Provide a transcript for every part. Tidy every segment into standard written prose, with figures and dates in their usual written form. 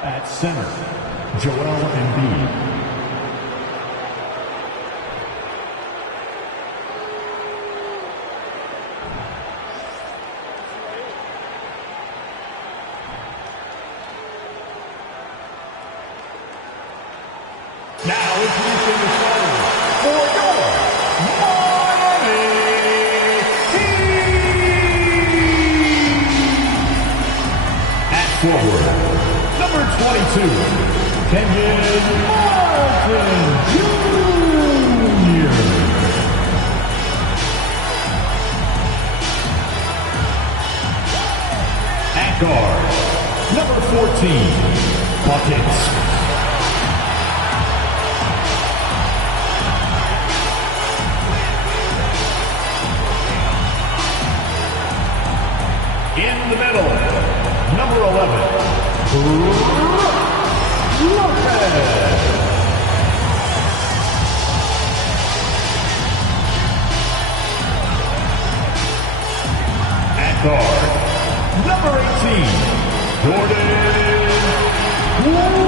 At center, Joel Embiid. Now introducing the starters for your Miami Heat. At forward, number 22, Kenyon Martin Jr. At guard, number 14, Buckets. In the middle, number 11, Lopez. At guard, number 18, Jordan Poole.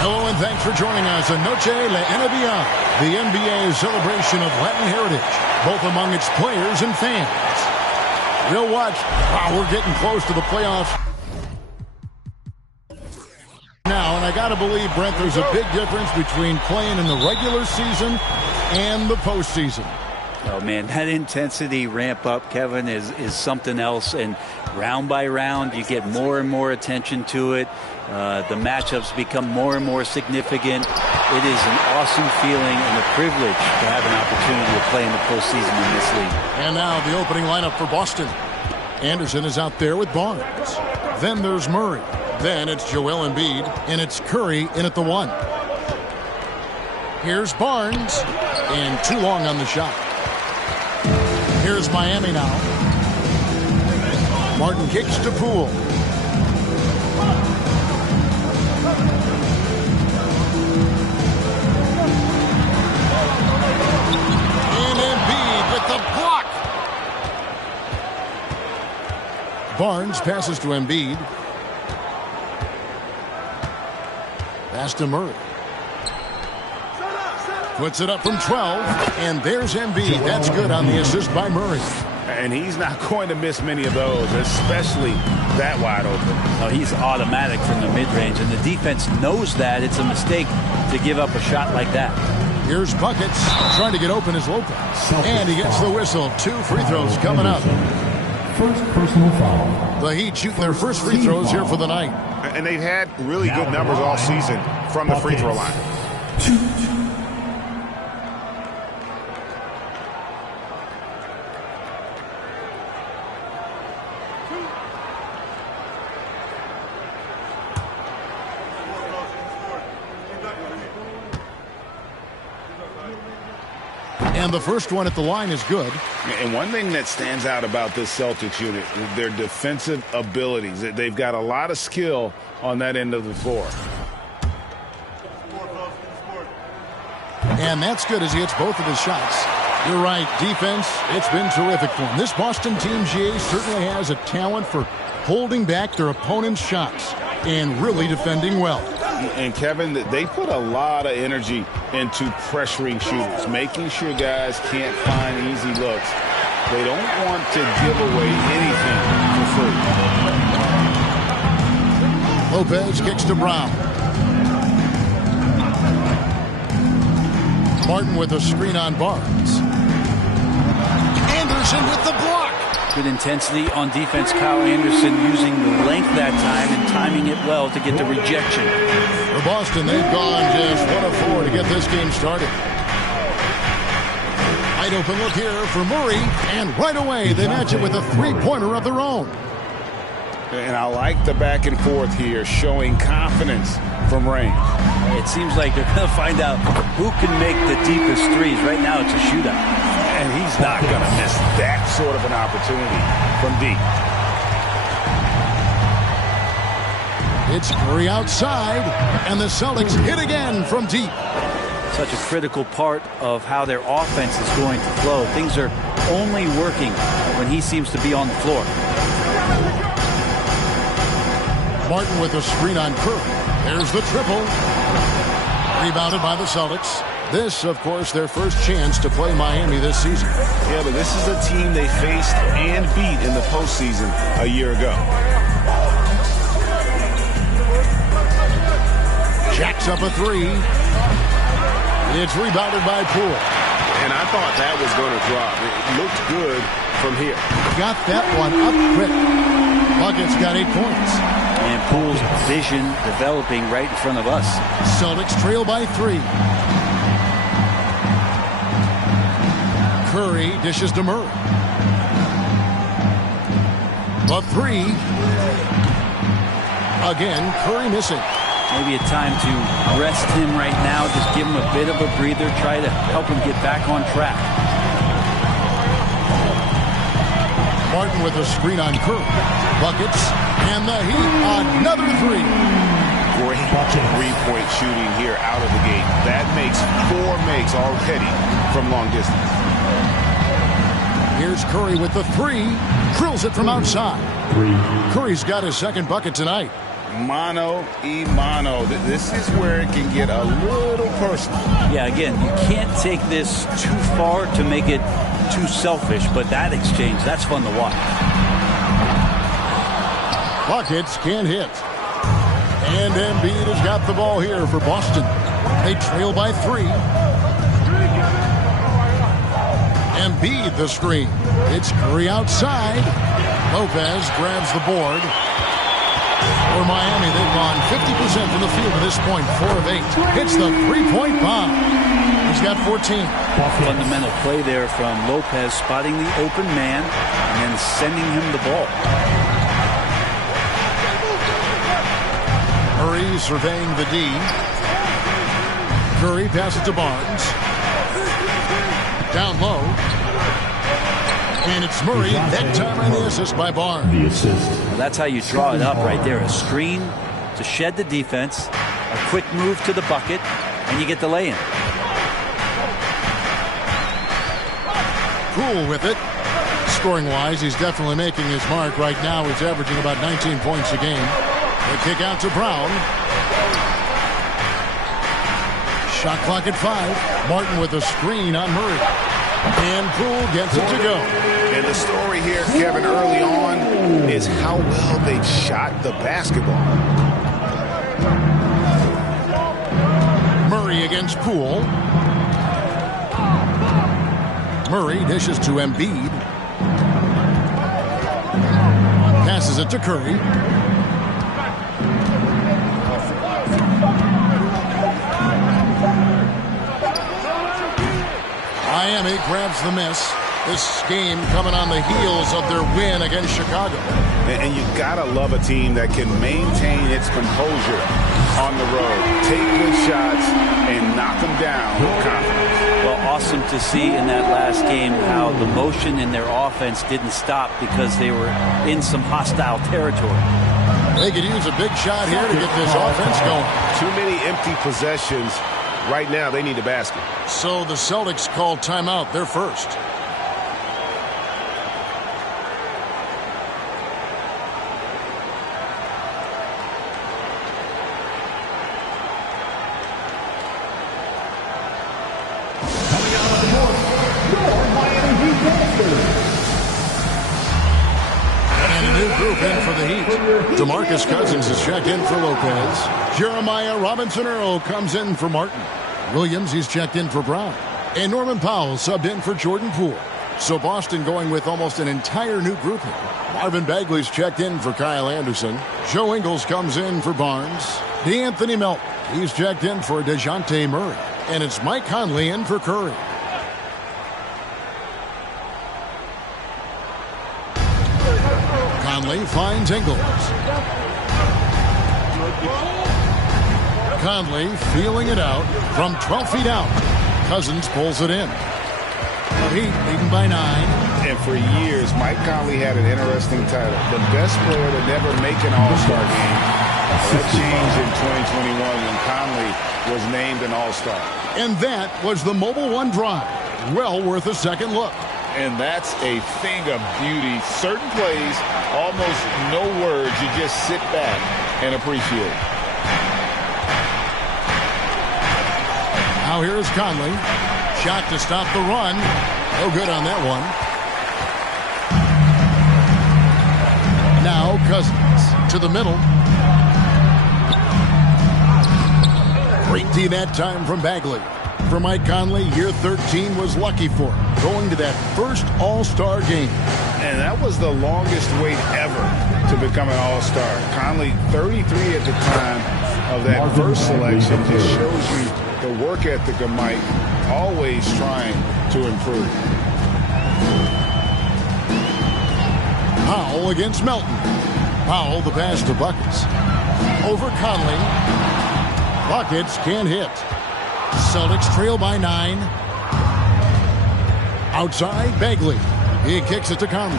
Hello and thanks for joining us on Noche La NBA, the NBA's celebration of Latin heritage, both among its players and fans. Real watch. Wow, we're getting close to the playoffs now, and I got to believe, Brent, there's a big difference between playing in the regular season and the postseason. Oh, man, that intensity ramp up, Kevin, is something else. And round by round, you get more and more attention to it. The matchups become more and more significant. It is an awesome feeling and a privilege to have an opportunity to play in the postseason in this league. And now the opening lineup for Boston. Anderson is out there with Barnes. Then there's Murray. Then it's Joel Embiid, and it's Curry in at the 1. Here's Barnes, and too long on the shot. Here's Miami now. Martin kicks to Poole. And Embiid with the block. Barnes passes to Embiid. Pass to Murray. Puts it up from 12, and there's Embiid. That's good on the assist by Murray. And he's not going to miss many of those, especially that wide open. Oh, he's automatic from the mid-range, and the defense knows that. It's a mistake to give up a shot like that. Here's Buckets. Trying to get open is Lopez. And he gets the whistle. 2 free throws coming up. First personal foul. The Heat shooting their first free throws here for the night. And they've had really good numbers all season from the free throw line. And the first one at the line is good. And one thing that stands out about this Celtics unit is their defensive abilities. They've got a lot of skill on that end of the floor. And that's good as he hits both of his shots. You're right, defense, it's been terrific for him. This Boston team, GA, certainly has a talent for holding back their opponent's shots and really defending well. And Kevin, they put a lot of energy into pressuring shooters, making sure guys can't find easy looks. They don't want to give away anything for free. Lopez kicks to Brown. Martin with a screen on Barnes. Anderson with the block. Good intensity on defense. Kyle Anderson using the length that time and timing it well to get the rejection. For Boston, they've gone just 1 of 4 to get this game started. Wide open look here for Murray, and right away they match it with a three-pointer of their own. And I like the back and forth here, showing confidence from range. It seems like they're going to find out who can make the deepest threes. Right now it's a shootout. And he's not going to miss that sort of an opportunity from deep. It's Curry outside, and the Celtics hit again from deep. Such a critical part of how their offense is going to flow. Things are only working when he seems to be on the floor. Martin with a screen on Curry. There's the triple. Rebounded by the Celtics. This, of course, their first chance to play Miami this season. Yeah, but this is a team they faced and beat in the postseason a year ago. Jacks up a three. It's rebounded by Poole. And I thought that was going to drop. It looked good from here. Got that one up quick. Bucket's got 8 points. And Poole's vision developing right in front of us. Celtics trail by 3. Curry dishes to Murray. The 3. Again, Curry missing. Maybe a time to rest him right now. Just give him a bit of a breather. Try to help him get back on track. Martin with a screen on Curry. Buckets. And the Heat. Another 3. Great three-point shooting here out of the gate. That makes 4 makes already from long distance. Here's Curry with the 3. Drills it from outside. Curry's got his second bucket tonight. Mano y mano. This is where it can get a little personal. Yeah, again, you can't take this too far to make it too selfish, but that exchange, that's fun to watch. Buckets can't hit. And Embiid has got the ball here for Boston. They trail by 3. Embiid the screen. It's Curry outside. Lopez grabs the board. For Miami, they've gone 50% from the field at this point, 4 of 8. Hits the 3-point bomb. He's got 14. Fundamental play there from Lopez, spotting the open man and then sending him the ball. Murray surveying the D. Curry passes to Barnes. Down low. And it's Murray. That time on the assist by Barnes. The assist. Well, that's how you draw it up right there. A screen to shed the defense, a quick move to the bucket, and you get the lay-in. Poole with it. Scoring-wise, he's definitely making his mark. Right now, he's averaging about 19 points a game. They kick out to Brown. Shot clock at 5. Martin with a screen on Murray. And Poole gets it to go. And the story here, Kevin, early on is how well they've shot the basketball. Murray against Poole. Murray dishes to Embiid. Passes it to Curry. Miami grabs the miss. This game coming on the heels of their win against Chicago. And you gotta love a team that can maintain its composure on the road, take good shots, and knock them down with confidence. Well, awesome to see in that last game how the motion in their offense didn't stop because they were in some hostile territory. They could use a big shot here to get this offense going. Too many empty possessions. Right now, they need a basket. So the Celtics call timeout. They're first. Coming out of the north, your Miami Heat Monsters. And a new group in for the Heat. DeMarcus Cousins is checked in for Lopez. Jeremiah Robinson-Earl comes in for Martin. Williams, he's checked in for Brown. And Norman Powell subbed in for Jordan Poole. So Boston going with almost an entire new group here. Marvin Bagley's checked in for Kyle Anderson. Joe Ingles comes in for Barnes. DeAnthony Melton, he's checked in for DeJounte Murray. And it's Mike Conley in for Curry. Conley finds Ingles. Conley feeling it out from 12 feet out. Cousins pulls it in. The Heat leading by 9. And for years, Mike Conley had an interesting title. The best player to never make an All-Star game. That changed in 2021 when Conley was named an All-Star. And that was the Mobile One drive. Well worth a second look. And that's a thing of beauty. Certain plays, almost no words. You just sit back and appreciate it. Now here's Conley. Shot to stop the run. No good on that one. Now Cousins to the middle. Great D that time from Bagley. For Mike Conley, year 13 was lucky for him, going to that first All-Star game. And that was the longest wait ever to become an All-Star. Conley, 33 at the time of that first selection, just shows you the work ethic of Mike, always trying to improve. Powell against Melton. Powell the pass to Buckets. Over Conley. Buckets can't hit. Celtics trail by 9. Outside, Bagley. He kicks it to Conley.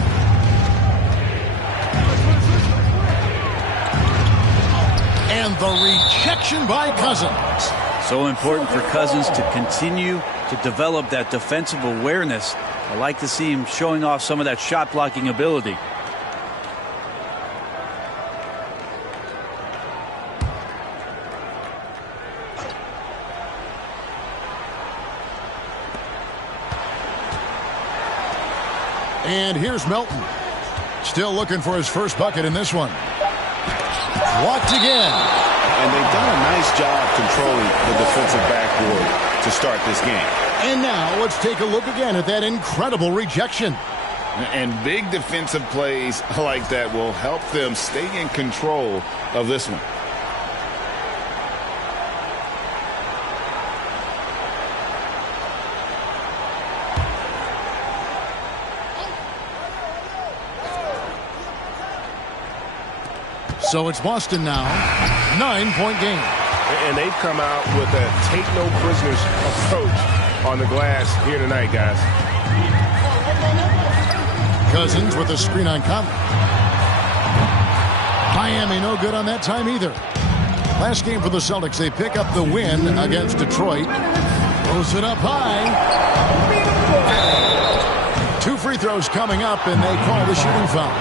And the rejection by Cousins. So important for Cousins to continue to develop that defensive awareness. I like to see him showing off some of that shot blocking ability. And here's Melton. Still looking for his first bucket in this one. Blocked again. And they've done a nice job controlling the defensive backboard to start this game. And now let's take a look again at that incredible rejection. And big defensive plays like that will help them stay in control of this one. So it's Boston now. 9-point game. And they've come out with a take-no-prisoners approach on the glass here tonight, guys. Cousins with a screen on Conley. Miami no good on that time either. Last game for the Celtics, they pick up the win against Detroit. Throws it up high. 2 free throws coming up, and they call the shooting foul.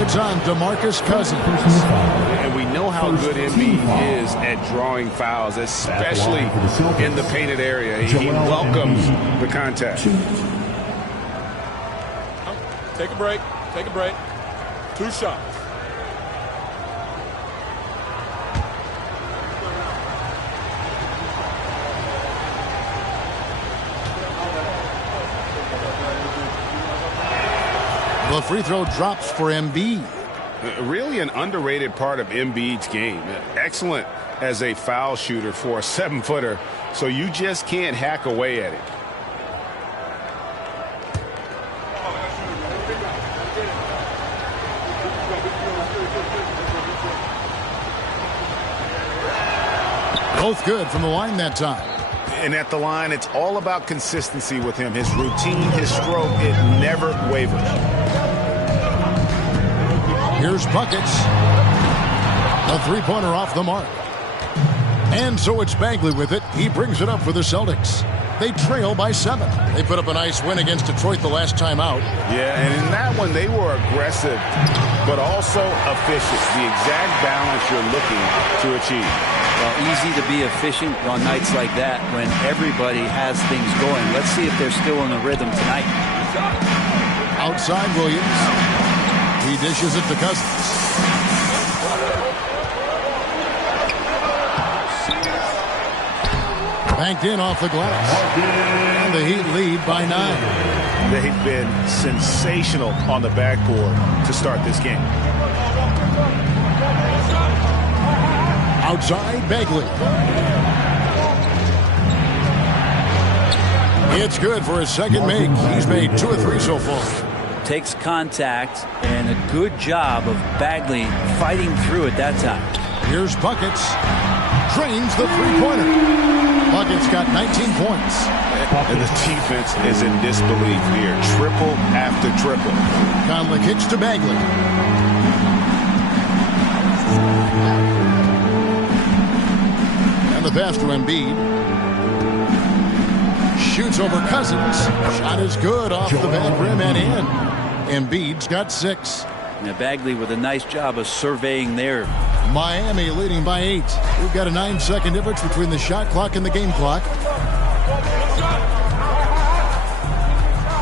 It's on DeMarcus Cousins. And we know how good Embiid is at drawing fouls, especially in the painted area. He welcomes the contact. Take a break. Take a break. 2 shots. The free throw drops for Embiid. Really an underrated part of Embiid's game. Excellent as a foul shooter for a 7-footer, so you just can't hack away at it. Both good from the line that time. And at the line, it's all about consistency with him. His routine, his stroke, it never wavers. Here's Buckets. A 3-pointer off the mark. And so it's Bagley with it. He brings it up for the Celtics. They trail by 7. They put up a nice win against Detroit the last time out. Yeah, and in that one, they were aggressive, but also efficient. The exact balance you're looking to achieve. Well, easy to be efficient on nights like that when everybody has things going. Let's see if they're still in a rhythm tonight. Outside Williams. He dishes it to Cousins. Banked in off the glass. And the Heat lead by 9. They've been sensational on the backboard to start this game. Outside, Bagley. It's good for his second make. He's made 2 or 3 so far. Takes contact and a good job of Bagley fighting through at that time. Here's Buckets. Drains the 3-pointer. Buckets got 19 points. And the defense is in disbelief here. Triple after triple. Conley kicks to Bagley. And the pass to Embiid. shoots over Cousins. Shot is good off the back rim and in. Embiid's got 6. Now Bagley with a nice job of surveying there. Miami leading by 8. We've got a 9-second difference between the shot clock and the game clock.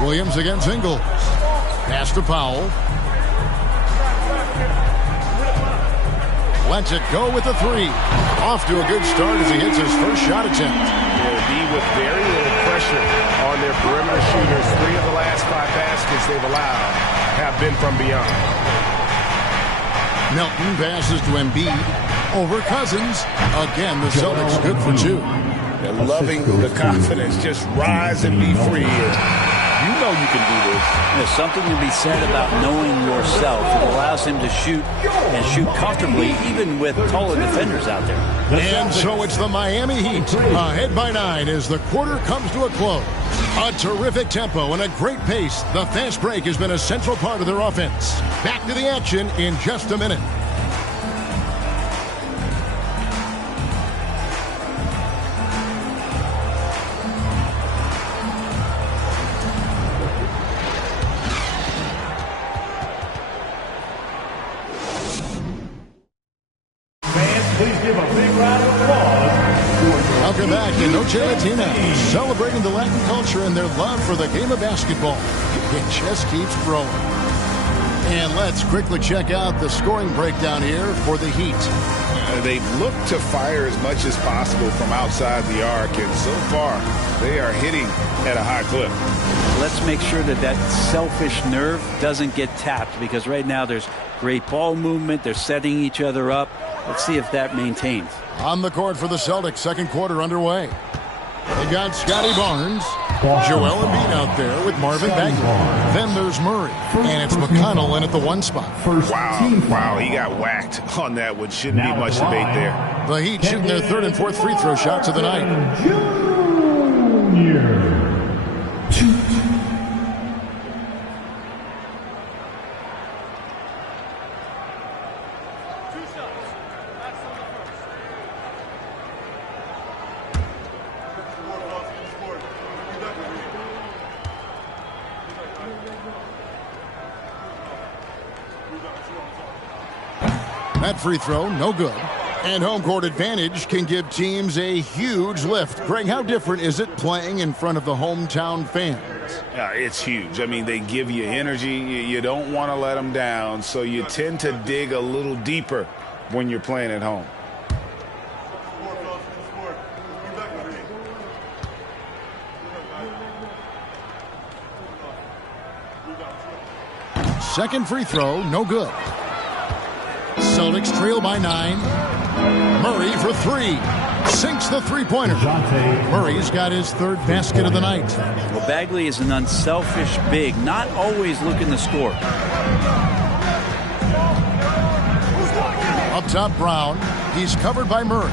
Williams against Ingles. Pass to Powell. Lets it go with the 3. Off to a good start as he hits his first shot attempt. Will be with very little pressure on their perimeter shooters. 3 of the last 5 baskets they've allowed have been from beyond. Melton passes to Embiid. Over Cousins. Again, the Celtics good for 2. They're loving the confidence. Just rise and be free here. You know you can do this. There's something to be said about knowing yourself. It allows him to shoot and shoot comfortably, even with taller defenders out there. And so it's the Miami Heat ahead by 9 as the quarter comes to a close. A terrific tempo and a great pace. The fast break has been a central part of their offense. Back to the action in just a minute. Welcome back to Noche Latina, celebrating the Latin culture and their love for the game of basketball. It just keeps growing. And let's quickly check out the scoring breakdown here for the Heat. They've looked to fire as much as possible from outside the arc, and so far they are hitting at a high clip. Let's make sure that that selfish nerve doesn't get tapped, because right now there's great ball movement. They're setting each other up. Let's see if that maintains. On the court for the Celtics, second quarter underway. They got Scotty Barnes, Joel Embiid out there with Marvin Bagley. Then there's Murray, and it's McConnell in at the 1 spot. Wow, he got whacked on that one. Shouldn't be much debate there. The Heat shooting their 3rd and 4th free throw shots of the night. Junior. That free throw, no good. And home court advantage can give teams a huge lift. Greg, how different is it playing in front of the hometown fans? It's huge. I mean, they give you energy. You don't want to let them down, so you tend to dig a little deeper when you're playing at home. Second free throw, no good. Celtics trail by 9. Murray for 3. Sinks the three-pointer. Murray's got his 3rd basket of the night. Well, Bagley is an unselfish big, not always looking to score. Up top, Brown. He's covered by Murray.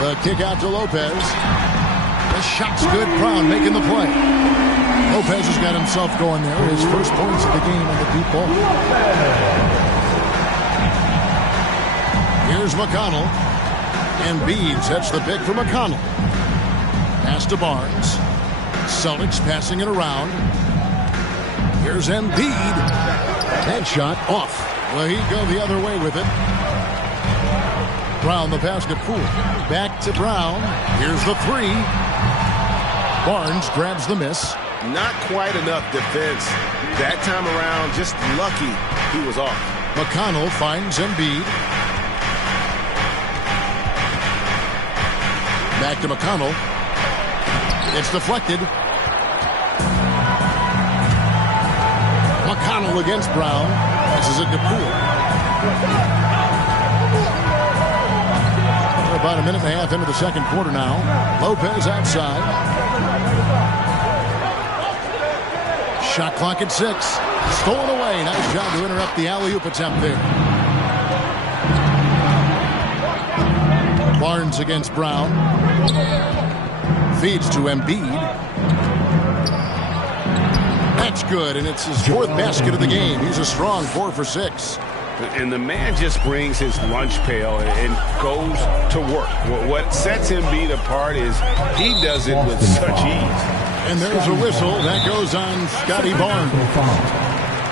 The kick out to Lopez. The shot's good. Brown making the play. Lopez has got himself going there. His first points of the game on the deep ball. Here's McConnell. Embiid sets the pick for McConnell. Pass to Barnes. Celtics passing it around. Here's Embiid. That shot off. Well, he'd go the other way with it. Brown, the basket pool. Back to Brown. Here's the 3. Barnes grabs the miss. Not quite enough defense that time around. Just lucky he was off. McConnell finds Embiid. Back to McConnell. It's deflected. McConnell against Brown. Passes it to Poole. We're about a minute and a half into the second quarter now. Lopez outside. Shot clock at 6. Stolen away. Nice job to interrupt the alley-oop attempt there. Barnes against Brown. Feeds to Embiid. That's good, and it's his 4th basket of the game. He's a strong 4 for 6. And the man just brings his lunch pail and goes to work. What sets Embiid apart is he does it with such ease. And there's a whistle. That goes on Scotty Barnes.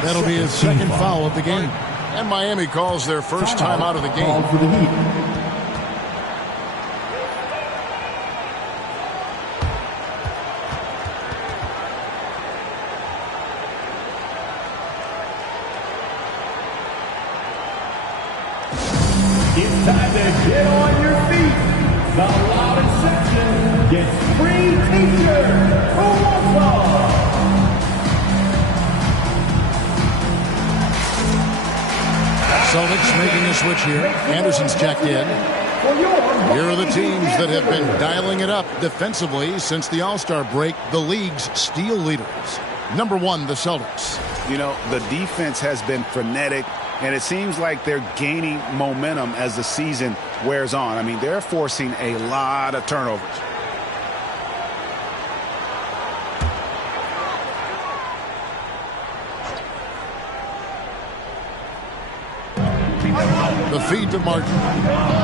That'll be his second foul of the game. And Miami calls their first time out of the game. It's time to get on your feet. The loudest section gets free t-shirt. Who wants one? Celtics making a switch here. Anderson's checked in. Here are the teams that have been dialing it up defensively since the All-Star break, the league's steal leaders. Number 1, the Celtics. You know, the defense has been frenetic, and it seems like they're gaining momentum as the season wears on. I mean, they're forcing a lot of turnovers. The feed to Martin.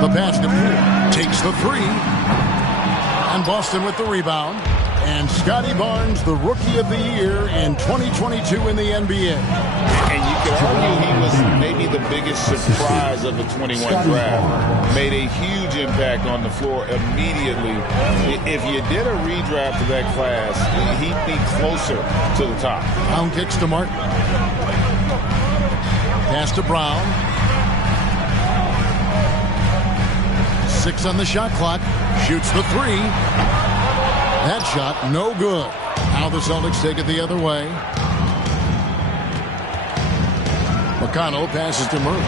The pass to Poole. Takes the 3. And Boston with the rebound. And Scotty Barnes, the Rookie of the Year in 2022 in the NBA. And you could argue he was maybe the biggest surprise of the 21 draft. Made a huge impact on the floor immediately. If you did a redraft of that class, he'd be closer to the top. Brown kicks to Martin. Pass to Brown. 6 on the shot clock. Shoots the 3. That shot, no good. Now the Celtics take it the other way. McConnell passes to Murray.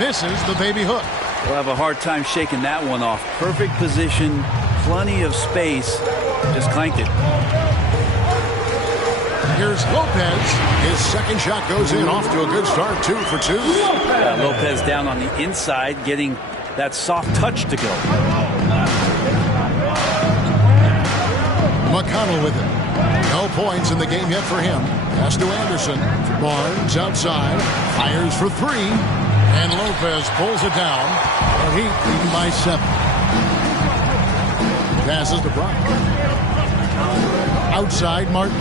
Misses the baby hook. We'll have a hard time shaking that one off. Perfect position, plenty of space. Just clanked it. Here's Lopez. His second shot goes in, off to a good start. 2 for 2. Lopez down on the inside, getting that soft touch to go. McConnell with it. No points in the game yet for him. Pass to Anderson. Barnes outside. Fires for 3. And Lopez pulls it down. The Heat leading by 7. Passes to Brown. Outside Martin.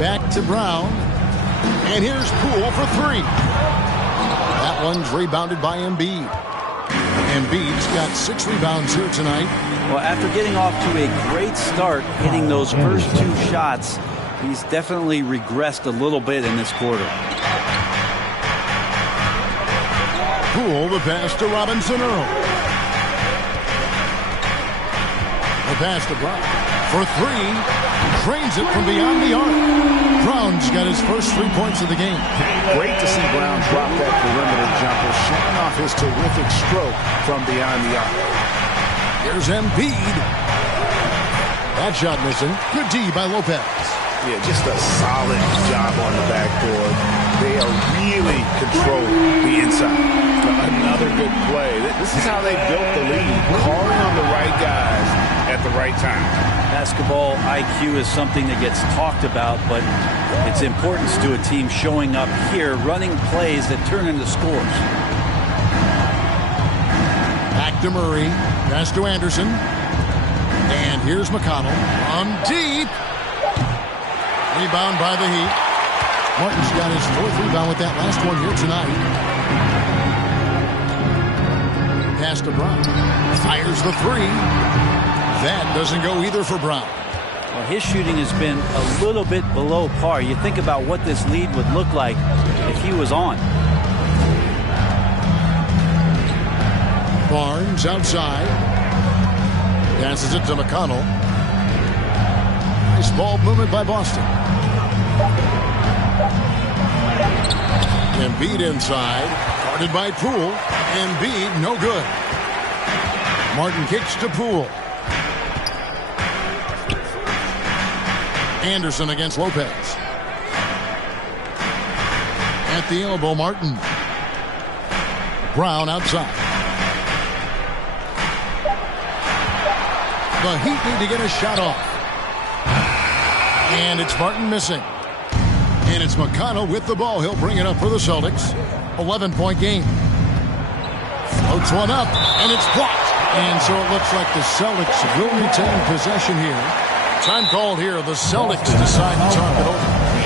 Back to Brown. And here's Poole for 3. That one's rebounded by Embiid. Embiid's got 6 rebounds here tonight. Well, after getting off to a great start, hitting those first 2 shots, he's definitely regressed a little bit in this quarter. Poole, the pass to Robinson Earl. The pass to Brown for 3. Drains it from beyond the arc. Brown's got his first 3 points of the game. Great to see Brown drop that perimeter jumper, showing off his terrific stroke from beyond the arc. Here's Embiid. That shot missing. Good D by Lopez. Yeah, just a solid job on the backboard. They are really controlling the inside. Another good play. This is how they built the lead, calling on the right guys at the right time. Basketball IQ is something that gets talked about, but its importance to a team showing up here, running plays that turn into scores. Back to Murray. Pass to Anderson. And here's McConnell. On deep. Rebound by the Heat. Martin's got his 4th rebound with that last one here tonight. Pass to Brown. Fires the 3. That doesn't go either for Brown. Well, his shooting has been a little bit below par. You think about what this lead would look like if he was on. Barnes outside. Passes it to McConnell. Nice ball movement by Boston. Embiid inside. Guarded by Poole. Embiid no good. Martin kicks to Poole. Anderson against Lopez. At the elbow, Martin. Brown outside. The Heat need to get a shot off. And it's Martin missing. And it's McConnell with the ball. He'll bring it up for the Celtics. 11-point game. Floats one up, and it's blocked. And so it looks like the Celtics will retain possession here. Time called here. The Celtics decide to talk it over.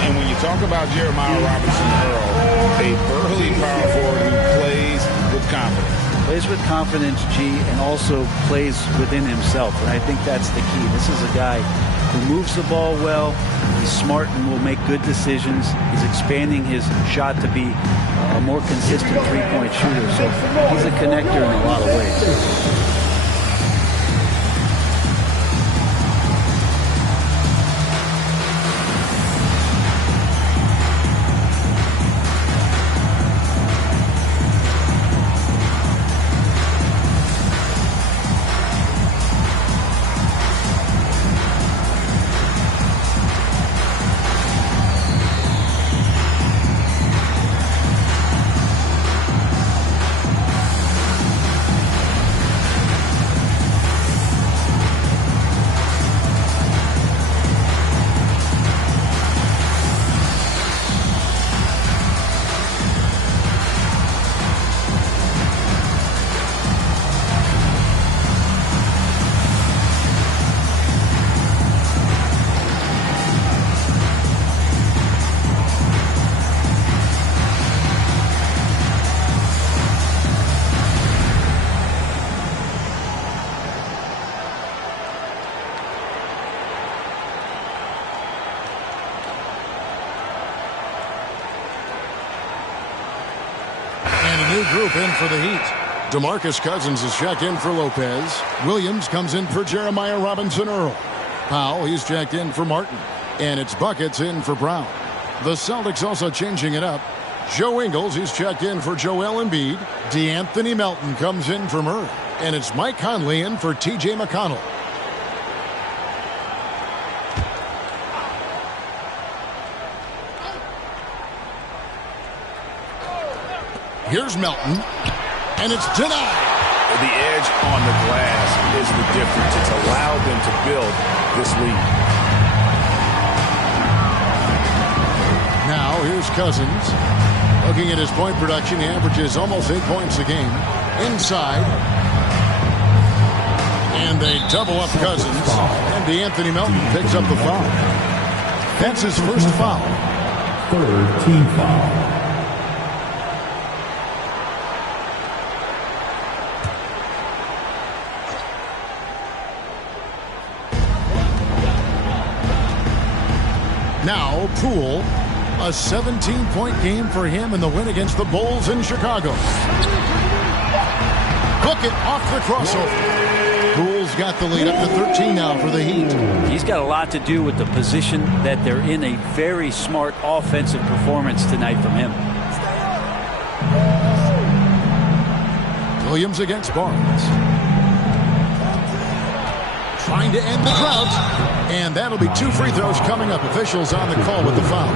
And when you talk about Jeremiah Robinson-Earl, a burly power forward who plays with confidence. Plays with confidence, G, and also plays within himself. And I think that's the key. This is a guy who moves the ball well. He's smart and will make good decisions. He's expanding his shot to be a more consistent three-point shooter. So he's a connector in a lot of ways. Group in for the Heat. DeMarcus Cousins is checked in for Lopez. Williams comes in for Jeremiah Robinson-Earl. Powell, he's checked in for Martin. And it's Buckets in for Brown. The Celtics also changing it up. Joe Ingles, he's checked in for Joel Embiid. DeAnthony Melton comes in for Murray. And it's Mike Conley in for T.J. McConnell. Here's Melton, and it's denied. The edge on the glass is the difference. It's allowed them to build this lead. Now here's Cousins. Looking at his point production, he averages almost 8 points a game. Inside. And they double up Cousins. And DeAnthony Melton picks up the foul. That's his first foul. Third team foul. Now, Poole, a 17-point game for him in the win against the Bulls in Chicago. Hook it off the crossover. Poole's got the lead up to 13 now for the Heat. He's got a lot to do with the position that they're in. A very smart offensive performance tonight from him. Williams against Barnes. Trying to end the drought. And that'll be 2 free throws coming up. Officials on the call with the foul.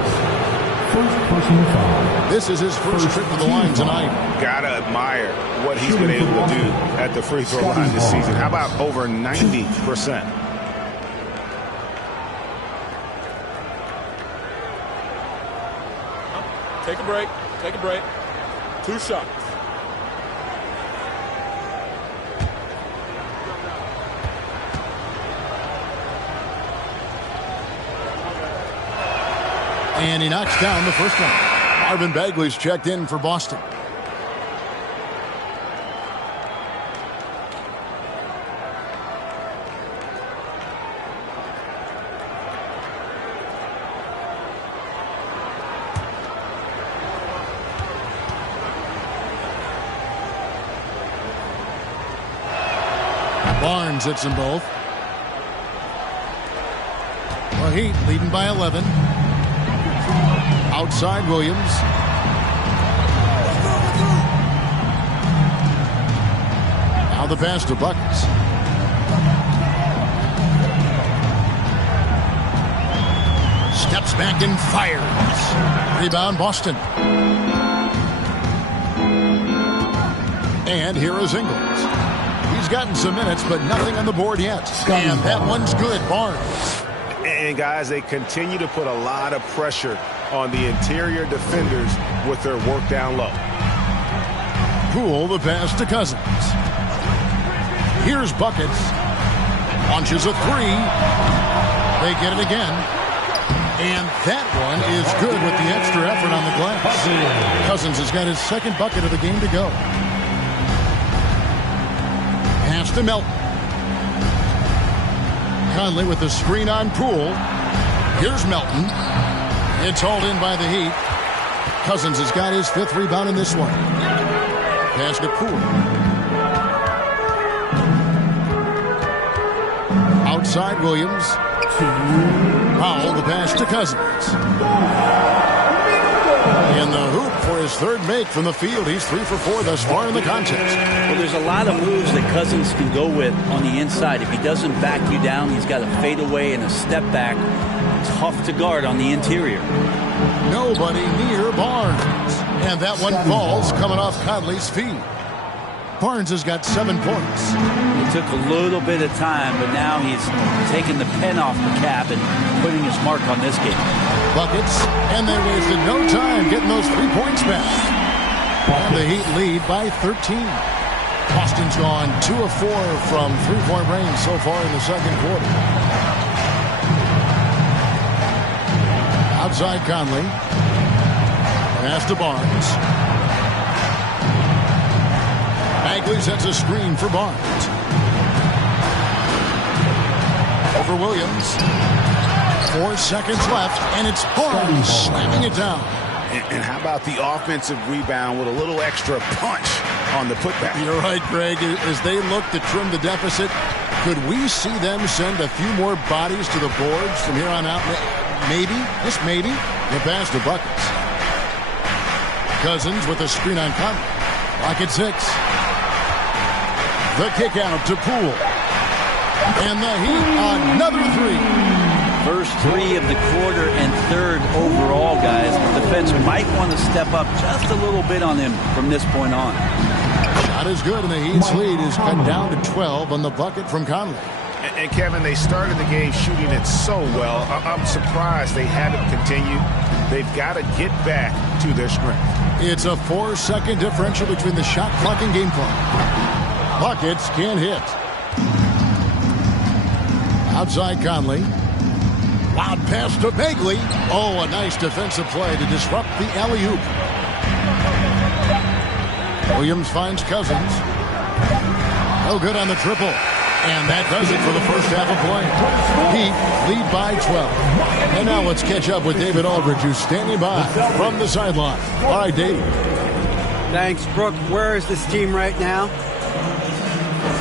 First personal foul. This is his first trip to the line tonight. Gotta admire what he's been able to do at the free throw line this season. How about over 90%? Take a break. Take a break. 2 shots. And he knocks down the first one. Marvin Bagley's checked in for Boston. Barnes hits them both. The Heat leading by 11. Outside Williams. Now the pass to Buckets. Steps back and fires. Rebound Boston. And here is Ingles. He's gotten some minutes, but nothing on the board yet. And that one's good. Barnes. And guys, they continue to put a lot of pressure on the interior defenders with their work down low. Poole, the pass to Cousins. Here's Buckets. Launches a three. They get it again. And that one is good with the extra effort on the glass. Cousins has got his second bucket of the game to go. Pass to Melton. Conley with the screen on Poole. Here's Melton. It's hauled in by the Heat. Cousins has got his fifth rebound in this one. Pass to Poole. Outside Williams. Powell, the pass to Cousins. In the hoop for his third make from the field. He's 3 for 4 thus far in the contest. Well, there's a lot of moves that Cousins can go with on the inside. If he doesn't back you down, he's got a fadeaway and a step back. Tough to guard on the interior. Nobody near Barnes. And that one falls coming off Conley's feet. Barnes has got 7 points. It took a little bit of time, but now he's taking the pen off the cap and putting his mark on this game. Buckets, and they wasted no time getting those 3 points back. And the Heat lead by 13. Boston's gone 2 of 4 from three-point range so far in the second quarter. Outside Conley. Pass to Barnes. Bagley sets a screen for Barnes. Over Williams. 4 seconds left, and it's Barnes slamming it down. And how about the offensive rebound with a little extra punch on the putback? You're right, Greg. As they look to trim the deficit, could we see them send a few more bodies to the boards from here on out? Maybe, just maybe, the pass to Buckets. Cousins with a screen on Conley. Lock at 6. The kick out to Poole. And the Heat, another 3. First 3 of the quarter and third overall, guys. The defense might want to step up just a little bit on him from this point on. Shot is good, and the Heat's lead is cut down to 12 on the bucket from Conley. And Kevin, they started the game shooting it so well. I'm surprised they haven't continued. They've got to get back to their strength. It's a 4-second differential between the shot clock and game clock. Buckets can't hit. Outside Conley. Loud pass to Bagley. Oh, a nice defensive play to disrupt the alley-oop. Williams finds Cousins. No good on the triple. And that does it for the first half of play. Heat lead by 12. And now let's catch up with David Aldridge, who's standing by from the sideline. All right, Dave. Thanks, Brooke. Where is this team right now?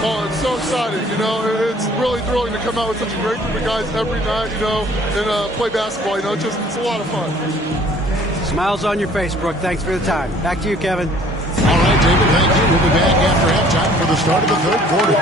Oh, it's so exciting, you know. It's really thrilling to come out with such a great group of guys every night, you know, and play basketball, you know. It's a lot of fun. Smiles on your face, Brooke. Thanks for the time. Back to you, Kevin. All right, David, thank you. We'll be back after halftime for the start of the third quarter.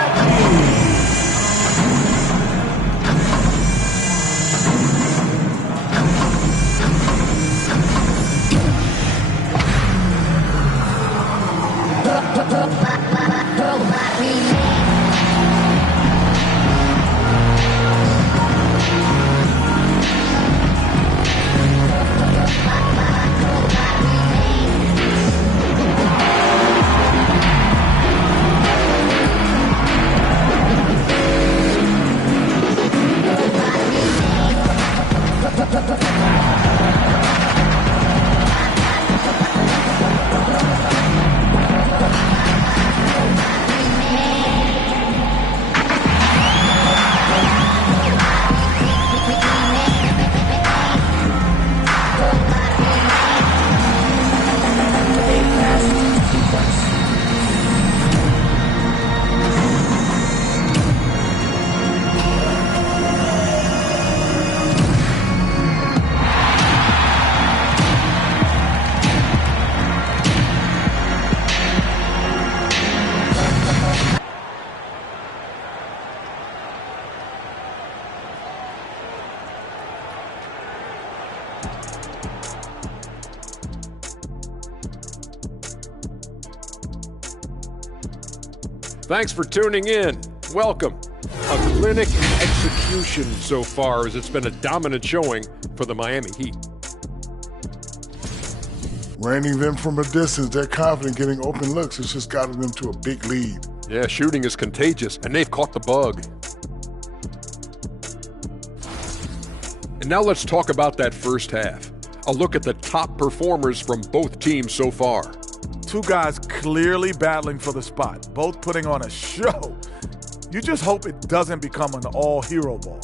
Thanks for tuning in. Welcome. A clinic in execution so far, as it's been a dominant showing for the Miami Heat. raining them from a distance. They're confident getting open looks. It's just gotten them to a big lead. Yeah, shooting is contagious, and they've caught the bug. And now let's talk about that first half. A look at the top performers from both teams so far. Two guys clearly battling for the spot, both putting on a show. You just hope it doesn't become an all-hero ball.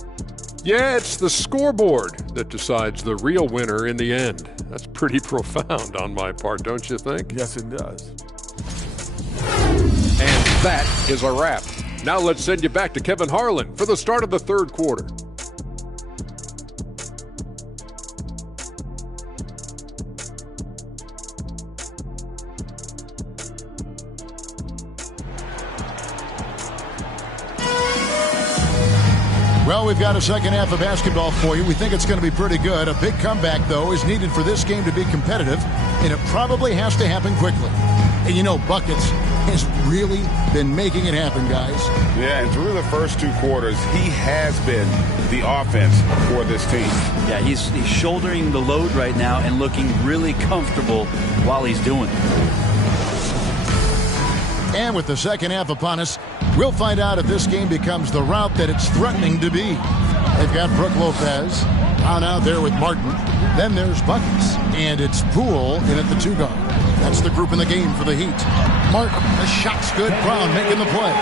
Yeah, it's the scoreboard that decides the real winner in the end. That's pretty profound on my part, don't you think? Yes, it does. And that is a wrap. Now let's send you back to Kevin Harlan for the start of the third quarter. Well, we've got a second half of basketball for you. We think it's going to be pretty good. A big comeback, though, is needed for this game to be competitive, and it probably has to happen quickly. And you know, Buckets has really been making it happen, guys. Yeah, and through the first two quarters, he has been the offense for this team. Yeah, he's shouldering the load right now and looking really comfortable while he's doing it. And with the second half upon us, we'll find out if this game becomes the route that it's threatening to be. They've got Brook Lopez on out there with Martin. Then there's Buckets, and it's Poole in at the 2-guard. That's the group in the game for the Heat. Martin, the shot's good. Brown making the play.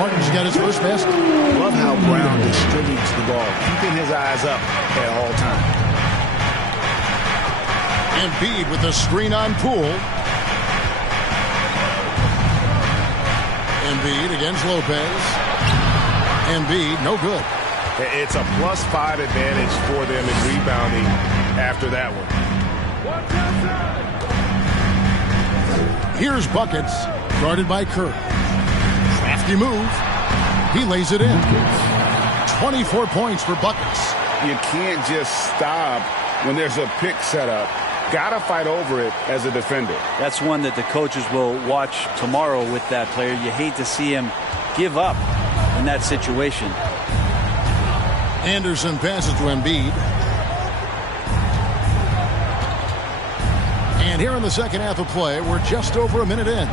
Martin's got his first basket. Love how Brown distributes the ball, keeping his eyes up at all times. Embiid with the screen on Poole. Embiid against Lopez. Embiid, no good. It's a +5 advantage for them in rebounding after that one. Here's Buckets, guarded by Kerr. Crafty move. He lays it in. 24 points for Buckets. You can't just stop when there's a pick set up. Got to fight over it as a defender. That's one that the coaches will watch tomorrow with that player. You hate to see him give up in that situation. Anderson passes to Embiid. And here in the second half of play, we're just over a minute in.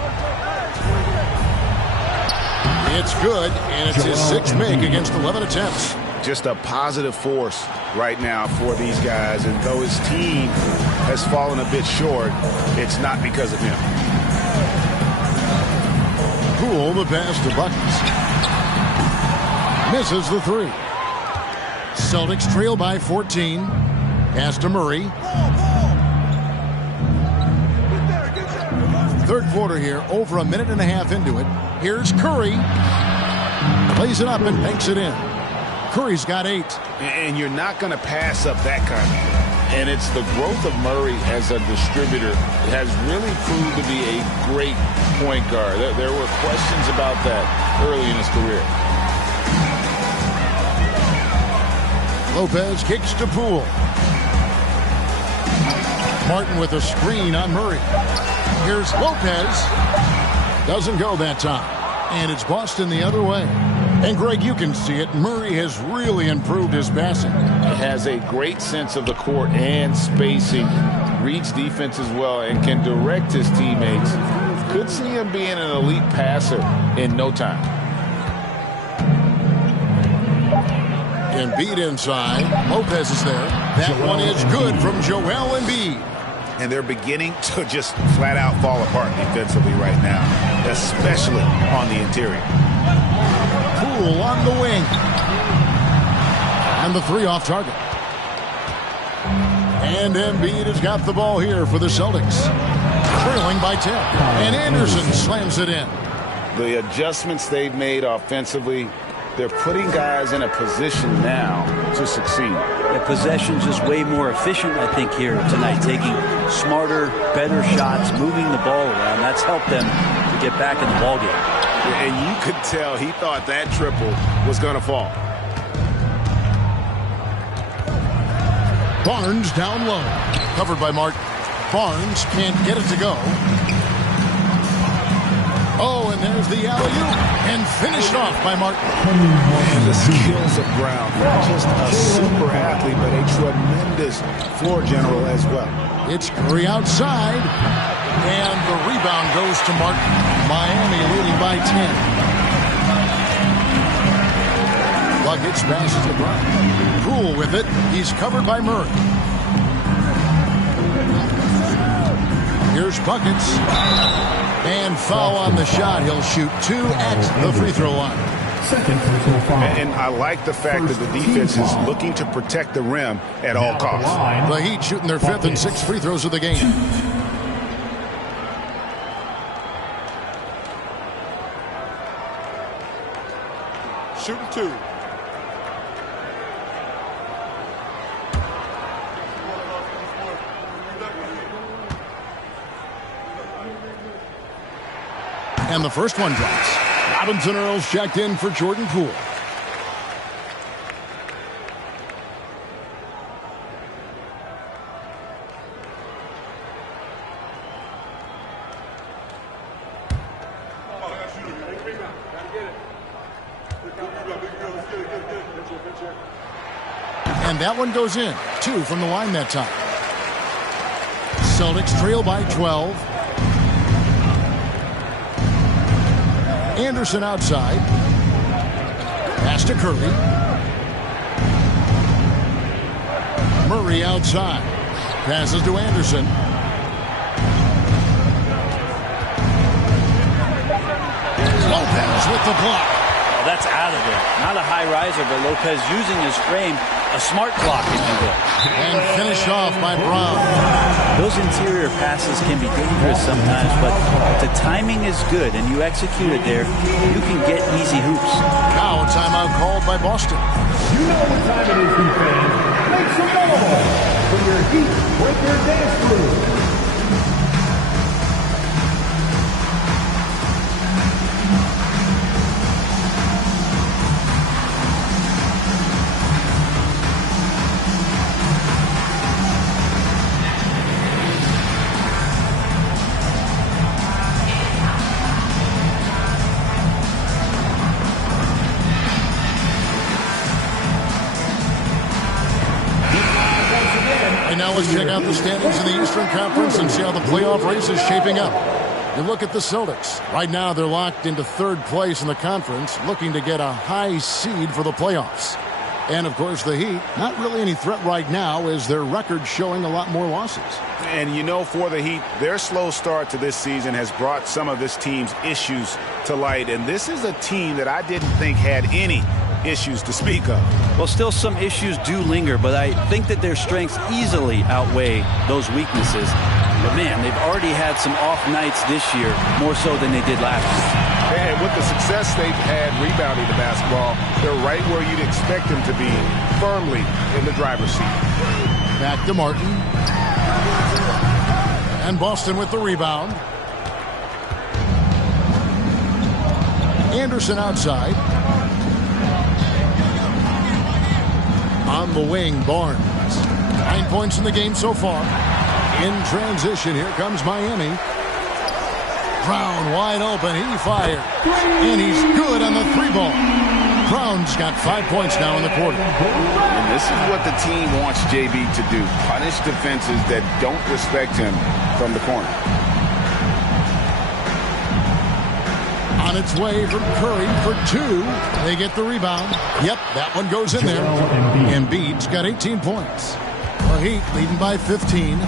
It's good, and it's his 6th make against 11 attempts. Just a positive force right now for these guys, and though his team has fallen a bit short, it's not because of him. Poole the pass to Buckets. Misses the 3. Celtics trail by 14. Pass to Murray. Third quarter here, over a minute and a half into it. Here's Curry. Plays it up and banks it in. Curry's got 8. And you're not going to pass up that kind of thing. And it's the growth of Murray as a distributor that has really proved to be a great point guard. There were questions about that early in his career. Lopez kicks to Poole. Martin with a screen on Murray. Here's Lopez. Doesn't go that time. And it's Boston the other way. And, Greg, you can see it. Murray has really improved his passing. He has a great sense of the court and spacing. Reads defense as well and can direct his teammates. Could see him being an elite passer in no time. Embiid inside. Lopez is there. That one is good from Joel Embiid. And they're beginning to just flat out fall apart defensively right now, especially on the interior. Poole on the wing. And the 3 off target. And Embiid has got the ball here for the Celtics. Trailing by 10. And Anderson slams it in. The adjustments they've made offensively, they're putting guys in a position now to succeed. The possession's just way more efficient, I think, here tonight. Taking smarter, better shots, moving the ball around. That's helped them to get back in the ballgame. And you could tell he thought that triple was going to fall. Barnes down low. Covered by Martin. Barnes can't get it to go. Oh, and there's the alley-oop. And finished off by Martin. And the skills of Brown. Not just a super athlete, but a tremendous floor general as well. It's Curry outside. And the rebound goes to Martin. Miami leading by 10. Buckets passes to Brown. Poole with it. He's covered by Murray. Here's Buckets. And foul on the shot. He'll shoot 2 at the free throw line. And I like the fact that the defense is looking to protect the rim at all costs. The Heat shooting their 5th and 6th free throws of the game. Shooting 2. And the first one drops. Robinson Earls checked in for Jordan Poole. And that one goes in. 2 from the line that time. Celtics trail by 12. Anderson outside. Pass to Curry. Murray outside. Passes to Anderson. Lopez with the block. Oh, that's out of there. Not a high riser, but Lopez using his frame. A smart block, if you will. And finished off by Brown. Those interior passes can be dangerous sometimes, but if the timing is good and you execute it there, you can get easy hoops. Now a timeout called by Boston. You know what time it is, defense. Make some noise for your Heat Breaker dance crew. Now let's check out the standings in the Eastern Conference and see how the playoff race is shaping up. You look at the Celtics. Right now they're locked into 3rd place in the conference, looking to get a high seed for the playoffs. And, of course, the Heat, not really any threat right now as their record showing a lot more losses. And, you know, for the Heat, their slow start to this season has brought some of this team's issues to light. And this is a team that I didn't think had any issues to speak of. Well, still some issues do linger, but I think that their strengths easily outweigh those weaknesses. But, man, they've already had some off nights this year, more so than they did last year. And with the success they've had rebounding the basketball, they're right where you'd expect them to be, firmly in the driver's seat. Back to Martin. And Boston with the rebound. Anderson outside. On the wing, Barnes. 9 points in the game so far. In transition, here comes Miami. Brown wide open, he fired. And he's good on the 3-ball. Brown's got 5 points now in the quarter. And this is what the team wants JB to do. Punish defenses that don't respect him from the corner. On its way from Curry for 2. They get the rebound. Yep, that one goes in there. Embiid's got 18 points. The Heat leading by 15.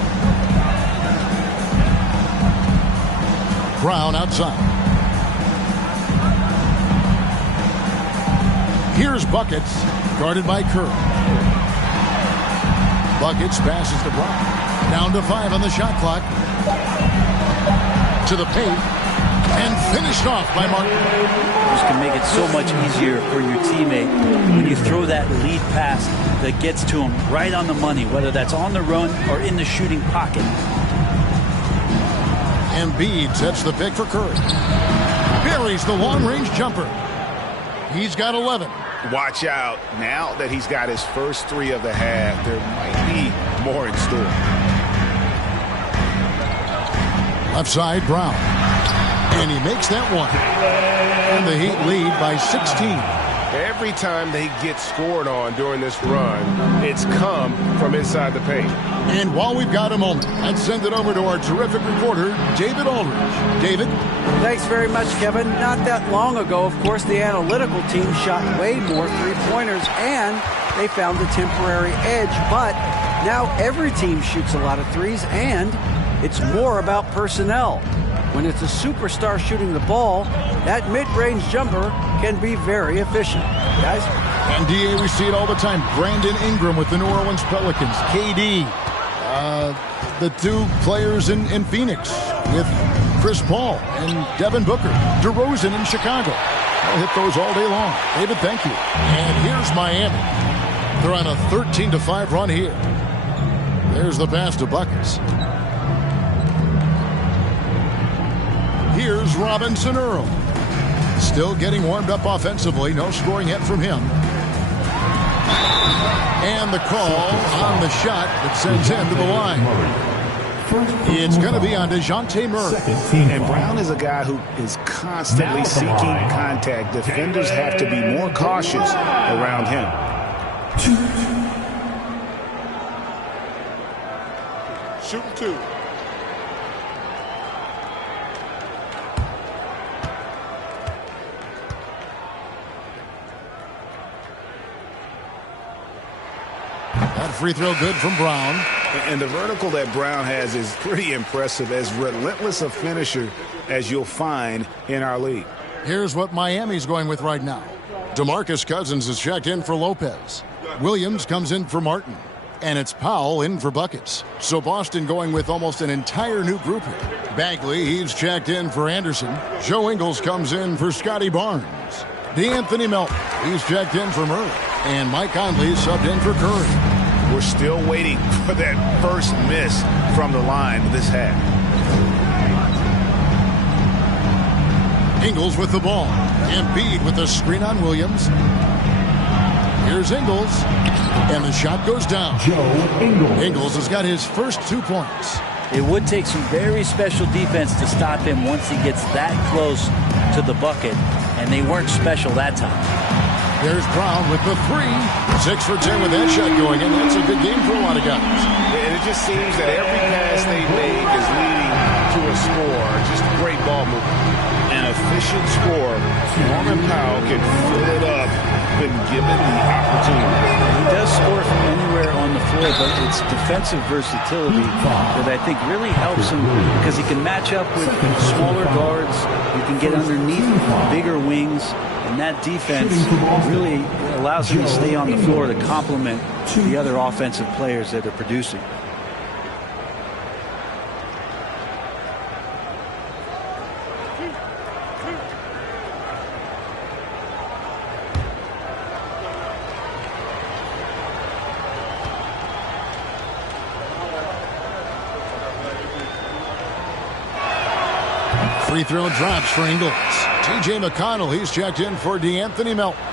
Brown outside. Here's Buckets, guarded by Curry. Buckets passes to Brown. Down to 5 on the shot clock. To the paint. And finished off by Martin. This can make it so much easier for your teammate when you throw that lead pass that gets to him right on the money, whether that's on the run or in the shooting pocket. Embiid sets the pick for Curry. Buries the long-range jumper. He's got 11. Watch out. Now that he's got his first 3 of the half, there might be more in store. Left side, Brown. And he makes that one. And the Heat lead by 16. Every time they get scored on during this run, it's come from inside the paint. And while we've got a moment, let's send it over to our terrific reporter, David Aldridge. David? Thanks very much, Kevin. Not that long ago, of course, the analytical team shot way more three-pointers, and they found a temporary edge. But now every team shoots a lot of threes, and it's more about personnel. When it's a superstar shooting the ball, that mid-range jumper can be very efficient. Guys? And DA, we see it all the time. Brandon Ingram with the New Orleans Pelicans. KD. The two players in Phoenix with Chris Paul and Devin Booker. DeRozan in Chicago. I'll hit those all day long. David, thank you. And here's Miami. They're on a 13-5 run here. There's the pass to Buckets. Here's Robinson Earl. Still getting warmed up offensively. No scoring yet from him. And the call on the shot that sends him to the line. It's going to be on DeJounte Murray. And Brown is a guy who is constantly seeking contact. Defenders have to be more cautious around him. Shooting two. That free throw good from Brown. And the vertical that Brown has is pretty impressive, as relentless a finisher as you'll find in our league. Here's what Miami's going with right now. DeMarcus Cousins is checked in for Lopez. Williams comes in for Martin. And it's Powell in for Buckets. So Boston going with almost an entire new group here. Bagley, he's checked in for Anderson. Joe Ingles comes in for Scotty Barnes. DeAnthony Melton, he's checked in for Murray. And Mike Conley subbed in for Curry. We're still waiting for that first miss from the line this half. Ingles with the ball. Embiid with the screen on Williams. Here's Ingles. And the shot goes down. Ingles has got his first 2 points. It would take some very special defense to stop him once he gets that close to the bucket. And they weren't special that time. There's Brown with the three. 6 for 10 with that shot going in. That's a good game for a lot of guys. And it just seems that every pass they make is leading to a score. Just great ball movement. An efficient score. Norman Powell can fill it up when given the opportunity. He does score from anywhere on the floor, but it's defensive versatility that I think really helps him because he can match up with smaller guards. You can get underneath bigger wings. And that defense really allows him to stay on the floor to complement the other offensive players that are producing. Free throw drops for Ingles. T.J. McConnell, he's checked in for DeAnthony Melton.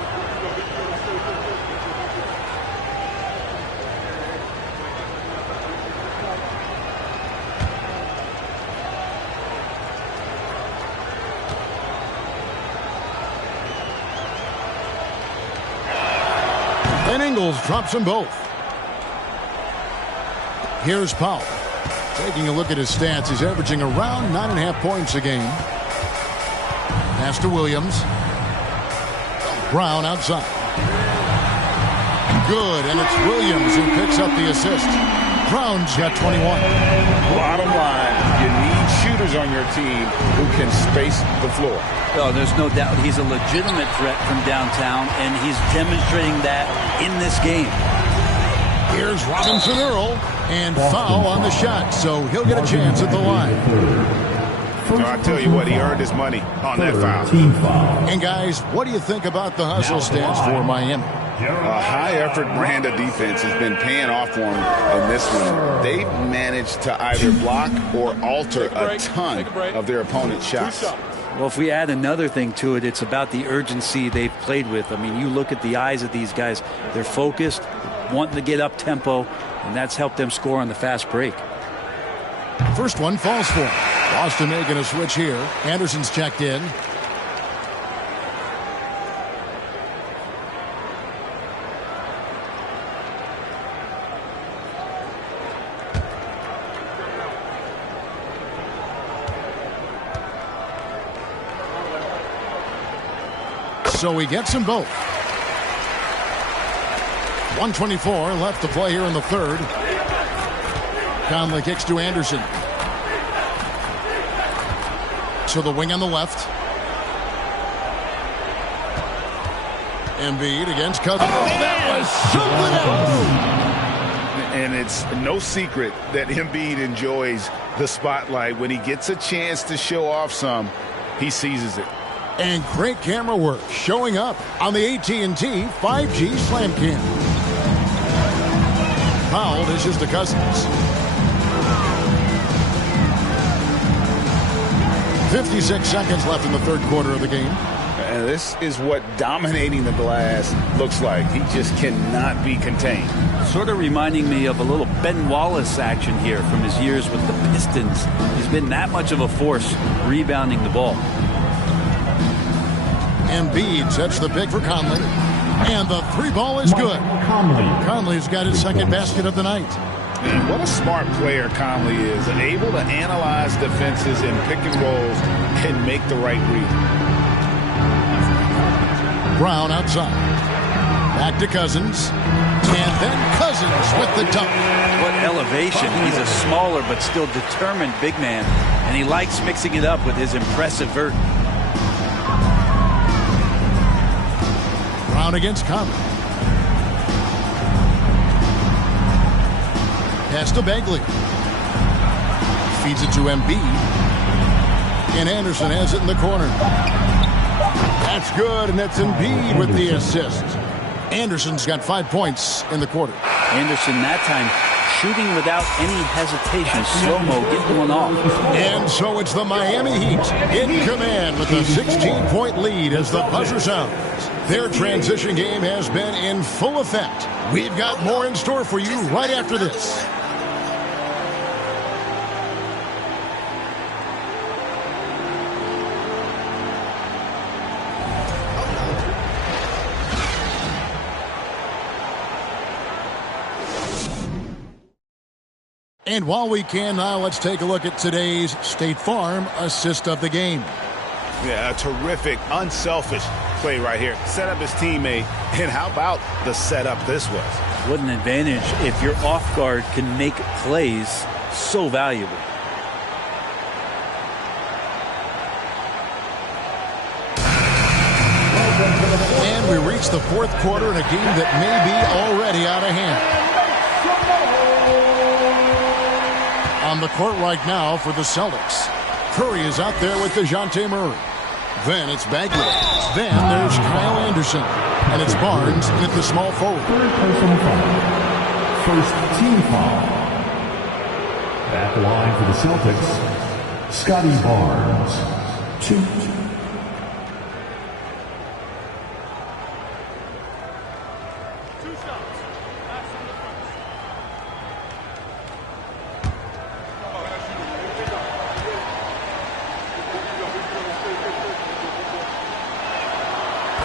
And Ingles drops them both. Here's Powell. Taking a look at his stats, he's averaging around 9.5 points a game. Pass to Williams. Brown outside. Good, and it's Williams who picks up the assist. Brown's got 21. Bottom line, you need shooters on your team who can space the floor. Oh, there's no doubt he's a legitimate threat from downtown, and he's demonstrating that in this game. Here's Robinson Earl, and foul on the shot, so he'll get a chance at the line. I tell you what, he earned his money on that foul. And guys, what do you think about the hustle stance for Miami? A high-effort brand of defense has been paying off for them in this one. They've managed to either block or alter a ton of their opponent's shots. Well, if we add another thing to it, it's about the urgency they've played with. I mean, you look at the eyes of these guys. They're focused, wanting to get up tempo, and that's helped them score on the fast break. First one falls for him. Boston making a switch here. Anderson's checked in. So he gets them both. 1:24 left to play here in the third. Conley kicks to Anderson. To the wing on the left. Embiid against Cousins. Oh, that was something else. And it's no secret that Embiid enjoys the spotlight. When he gets a chance to show off some, he seizes it. And great camera work showing up on the AT&T 5G Slam Cam. Foul dishes to Cousins. 56 seconds left in the third quarter of the game. And this is what dominating the glass looks like. He just cannot be contained. Sort of reminding me of a little Ben Wallace action here from his years with the Pistons. He's been that much of a force rebounding the ball. Embiid sets the pick for Conley. And the three ball is good. Conley's got his second basket of the night. And what a smart player Conley is. Able to analyze defenses and pick and rolls and make the right read. Brown outside. Back to Cousins. And then Cousins with the dunk. What elevation. He's a smaller but still determined big man. And he likes mixing it up with his impressive vert. Brown against Conley. Pass to Bagley. Feeds it to Embiid. And Anderson has it in the corner. That's good, and that's Embiid with the assist. Anderson's got 5 points in the quarter. Anderson that time shooting without any hesitation. Slow-mo getting one off. And so it's the Miami Heat in command with a 16-point lead as the buzzer sounds. Their transition game has been in full effect. We've got more in store for you right after this. And while we can now, let's take a look at today's State Farm assist of the game. Yeah, a terrific, unselfish play right here. Set up his teammate, and how about the setup this was? What an advantage if your off guard can make plays so valuable. And we reach the fourth quarter in a game that may be already out of hand. On the court right now for the Celtics. Curry is out there with DeJounte Murray. Then it's Bagley. Then there's Kyle Anderson. And it's Barnes at the small forward. Third personal foul. First team foul. At the line for the Celtics, Scotty Barnes. 2.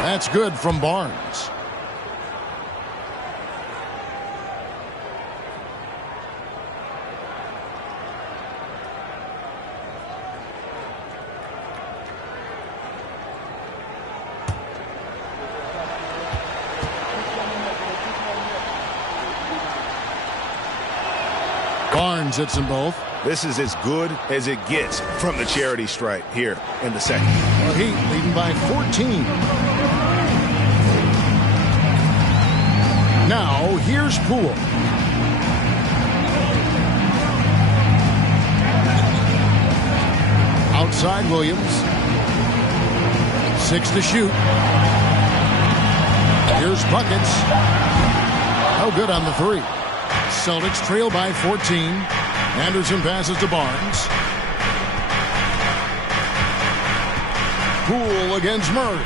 That's good from Barnes. Barnes hits them both. This is as good as it gets from the charity stripe here in the second. The Heat leading by 14. Now, here's Poole. Outside Williams. 6 to shoot. Here's buckets. No good on the 3. Celtics trail by 14. Anderson passes to Barnes. Poole against Murray.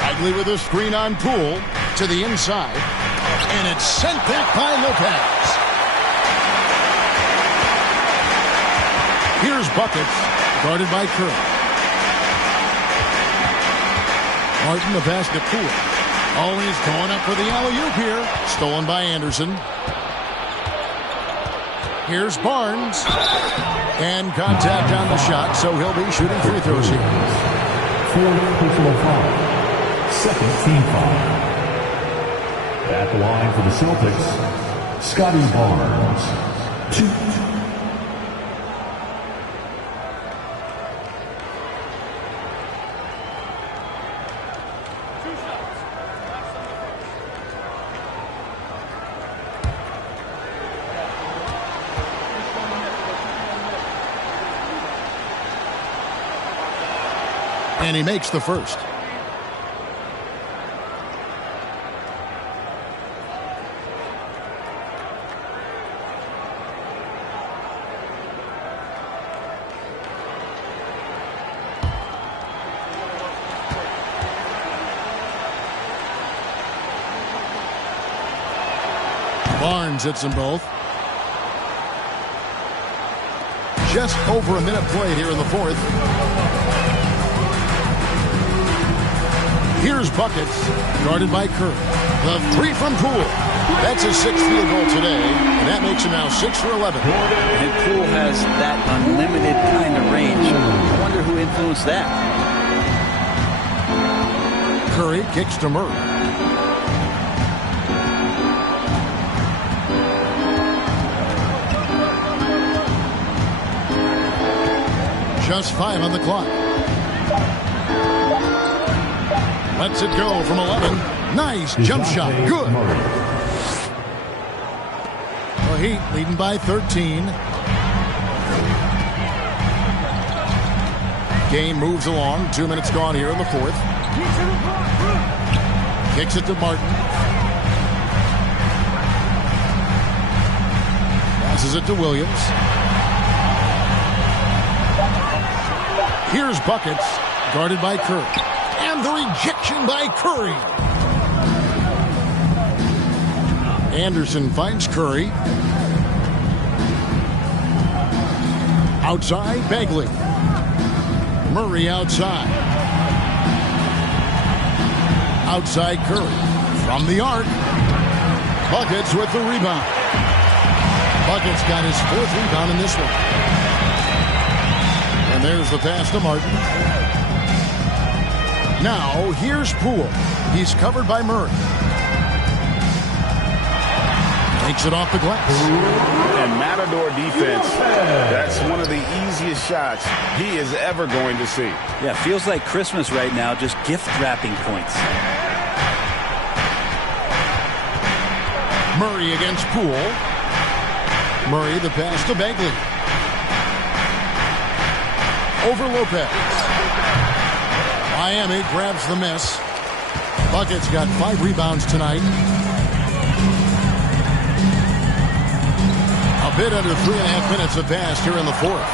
Bagley with a screen on Poole to the inside. And it's sent back by Lopez. Here's Buckets, guarded by Curry. Martin, the pass to Poole. Oh, he's going up for the alley-oop here. Stolen by Anderson. Here's Barnes. And contact on the shot, so he'll be shooting free throws here. Fourth personal foul. Second team foul. At the line for the Celtics, Scotty Barnes. 2. And he makes the first. Barnes hits them both. Just over a minute played here in the fourth. Here's Buckets, guarded by Curry. The three from Poole. That's his 6th field goal today, and that makes him now 6 for 11. And Poole has that unlimited kind of range. I wonder who influenced that. Curry kicks to Murray. Just 5 on the clock. Lets it go from 11. Nice jump shot. Good. The Heat leading by 13. Game moves along. 2 minutes gone here in the fourth. Kicks it to Martin. Passes it to Williams. Here's Buckets, guarded by Curry. And the rejection by Curry. Anderson finds Curry. Outside, Bagley. Murray outside. Outside Curry. From the arc. Buckets with the rebound. Buckets got his 4th rebound in this one. And there's the pass to Martin. Now, here's Poole. He's covered by Murray. Takes it off the glass. And Matador defense, that's one of the easiest shots he is ever going to see. Yeah, feels like Christmas right now, just gift wrapping points. Murray against Poole. Murray, the pass to Bagley. Over Lopez. Miami grabs the miss. Buckets got 5 rebounds tonight. A bit under 3.5 minutes have passed here in the fourth.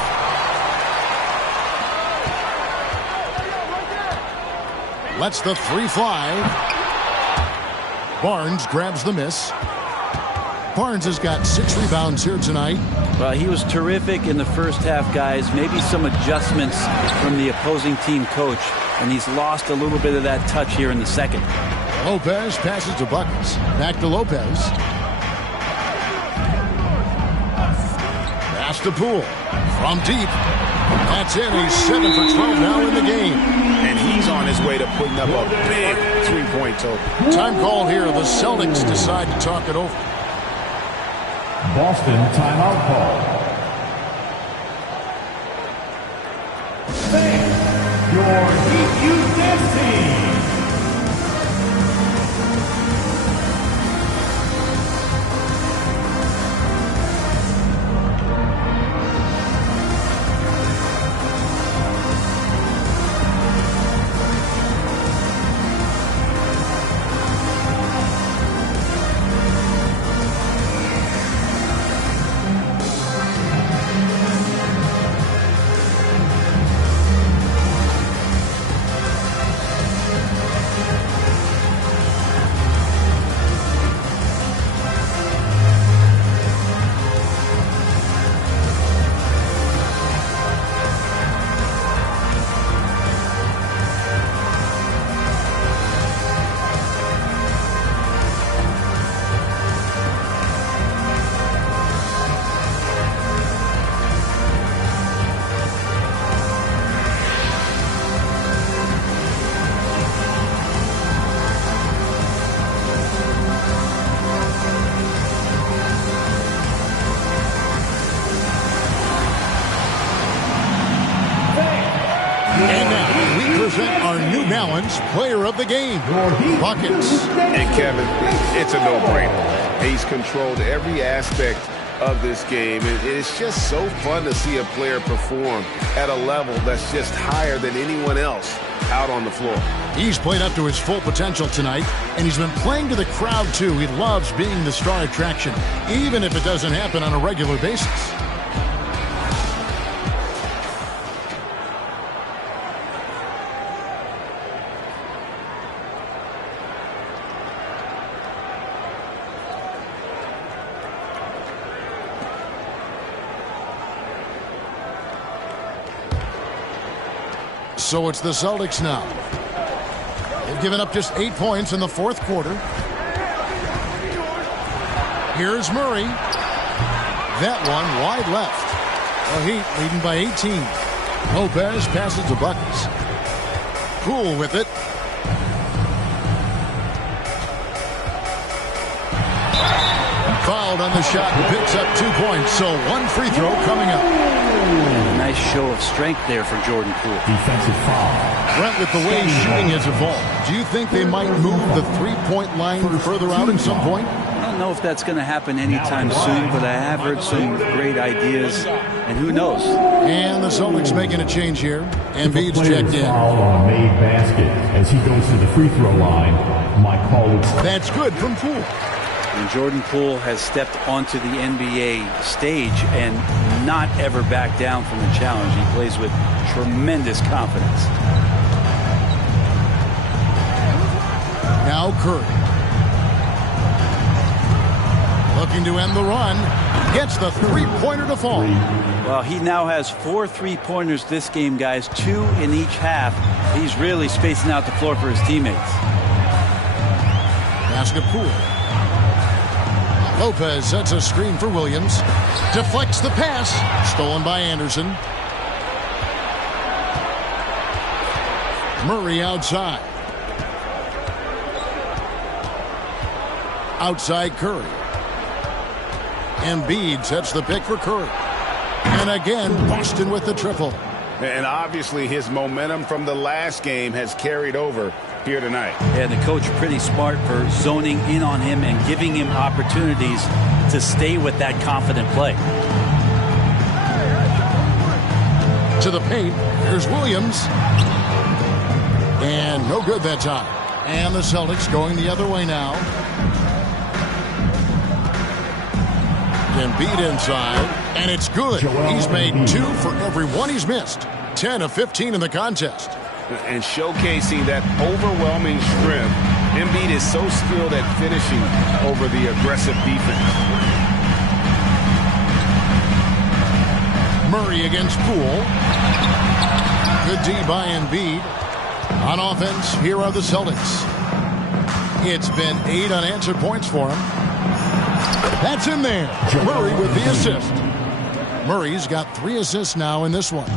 Lets the 3 fly. Barnes grabs the miss. Barnes has got 6 rebounds here tonight. Well, he was terrific in the first half, guys. Maybe some adjustments from the opposing team coach, and he's lost a little bit of that touch here in the second. Lopez passes to Buckets. Back to Lopez. Pass to Poole. From deep. That's it. He's 7 for 12 now in the game. And he's on his way to putting up a big 3-point total. Time call here. The Celtics decide to talk it over. Boston timeout call. Thank your Heat Youth Dance Team. present our New Balance Player of the Game, buckets. And Kevin, it's a no-brainer. He's controlled every aspect of this game. It's just so fun to see a player perform at a level that's just higher than anyone else out on the floor. He's played up to his full potential tonight, and he's been playing to the crowd, too. He loves being the star attraction, even if it doesn't happen on a regular basis. So it's the Celtics now. They've given up just 8 points in the fourth quarter. Here's Murray. That one wide left. The Heat leading by 18. Lopez passes to Buckets. Poole with it. Fouled on the shot and picks up 2 points. So one free throw coming up. Nice show of strength there for Jordan Poole. Defensive foul. Brent, with the way shooting has evolved, do you think they might move the three-point line further out at some point? I don't know if that's going to happen anytime soon, but I have heard some great ideas, and who knows? And the Celtics making a change here. Embiid's checked in. Foul on a made basket as he goes to the free throw line. My call is... That's good from Poole. And Jordan Poole has stepped onto the NBA stage and not ever backed down from the challenge. He plays with tremendous confidence. Now Curry. Looking to end the run. Gets the three-pointer to fall. Well, he now has 4 3-pointers this game, guys. 2 in each half. He's really spacing out the floor for his teammates. Basket Poole. Lopez sets a screen for Williams. Deflects the pass. Stolen by Anderson. Murray outside. Outside Curry. Embiid sets the pick for Curry. And again, Boston with the triple. And obviously his momentum from the last game has carried over here tonight. Yeah, the coach pretty smart for zoning in on him and giving him opportunities to stay with that confident play. To the paint. Here's Williams. And no good that time. And the Celtics going the other way now. Embiid inside. And it's good. He's made 2 for every one he's missed. 10 of 15 in the contest. And showcasing that overwhelming strength. Embiid is so skilled at finishing over the aggressive defense. Murray against Poole. Good D by Embiid. On offense, here are the Celtics. It's been 8 unanswered points for him. That's in there. Murray with the assist. Murray's got 3 assists now in this one.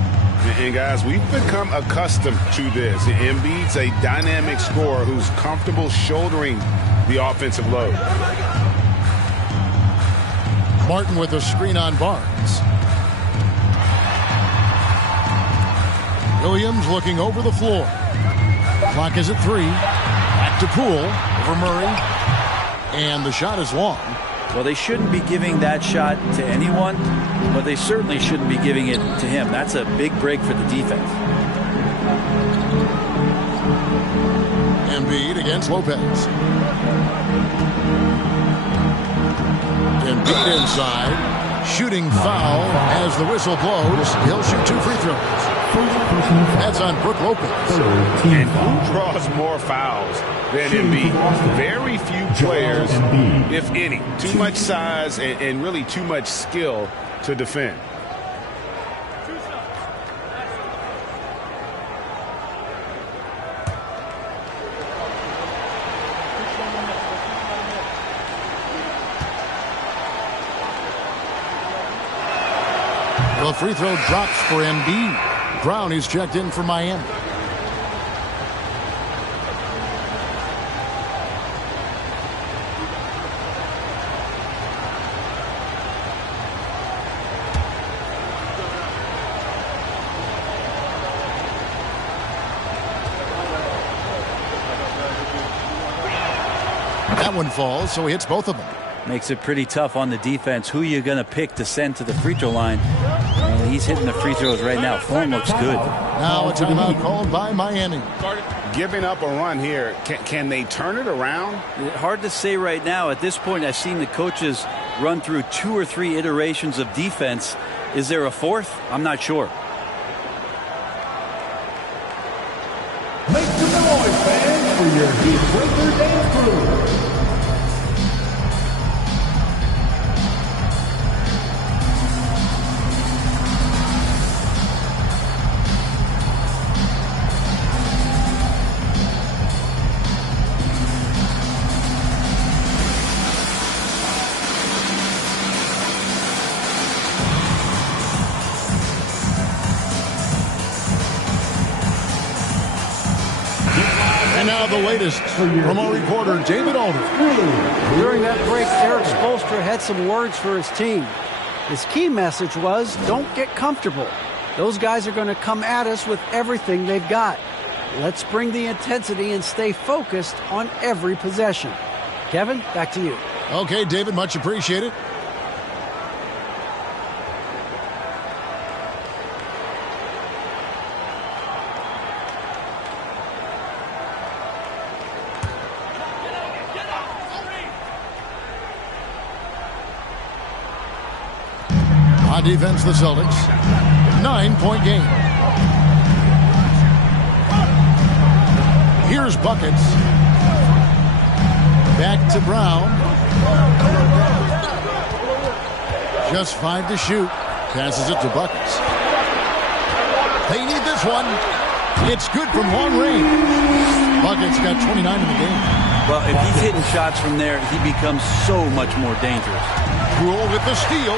And guys, we've become accustomed to this. Embiid's a dynamic scorer who's comfortable shouldering the offensive load. Martin with a screen on Barnes. Williams looking over the floor. Clock is at 3. Back to Poole over Murray. And the shot is long. Well, they shouldn't be giving that shot to anyone, but they certainly shouldn't be giving it to him. That's a big break for the defense. Embiid against Lopez. Embiid inside. Shooting foul as the whistle blows. He'll shoot 2 free throws. That's on Brook Lopez. And who draws more fouls than Embiid? Very few players, if any. Too much size and really too much skill to defend. The free throw drops for Embiid. Brown is checked in for Miami. That one falls, so he hits both of them. Makes it pretty tough on the defense. Who you're going to pick to send to the free throw line. And he's hitting the free throws right now. Form looks good. Now a timeout called by Miami. Giving up a run here. Can they turn it around? Hard to say right now. At this point, I've seen the coaches run through 2 or 3 iterations of defense. Is there a fourth? I'm not sure. Make some noise, fans, for your Heat Breaker dance crew. And now the latest from our reporter, David Alder. During that break, Eric Spoelstra had some words for his team. His key message was, don't get comfortable. Those guys are going to come at us with everything they've got. Let's bring the intensity and stay focused on every possession. Kevin, back to you. Okay, David, much appreciated. On defense, the Celtics. 9-point game. Here's buckets. Back to Brown. Just 5 to shoot. Passes it to Buckets. They need this one. It's good from long range. Buckets got 29 in the game. Well, if he's hitting shots from there, he becomes so much more dangerous. Rule with the steal.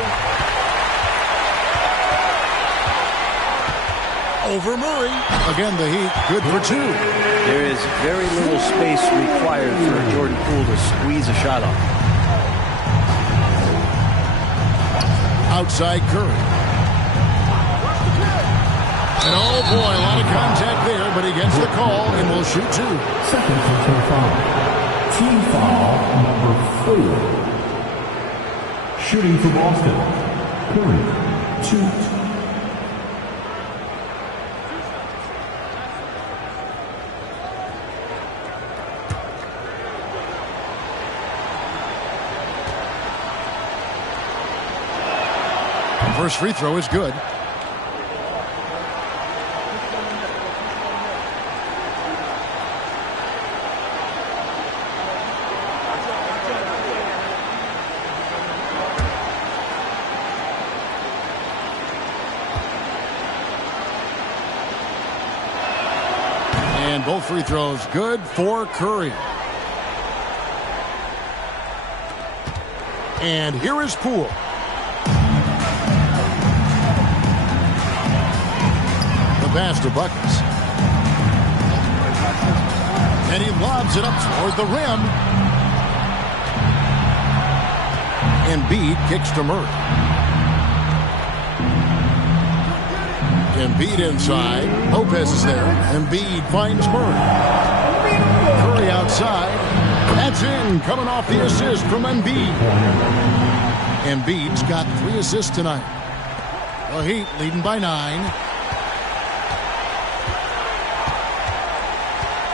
Over Murray. Again, the Heat good for 2. There is very little space required for Jordan Poole to squeeze a shot off. Outside Curry. And oh boy, a lot of contact there, but he gets the call and will shoot 2. Second personal foul. Team foul number 4. Shooting for Boston. Curry, 2. First free throw is good. And both free throws good for Curry. And here is Poole. Pass to Buckets. And he lobs it up toward the rim. Embiid kicks to Murray. Embiid inside. Lopez is there. Embiid finds Murray. Curry outside. That's in. Coming off the assist from Embiid. Embiid's got 3 assists tonight. The Heat leading by 9.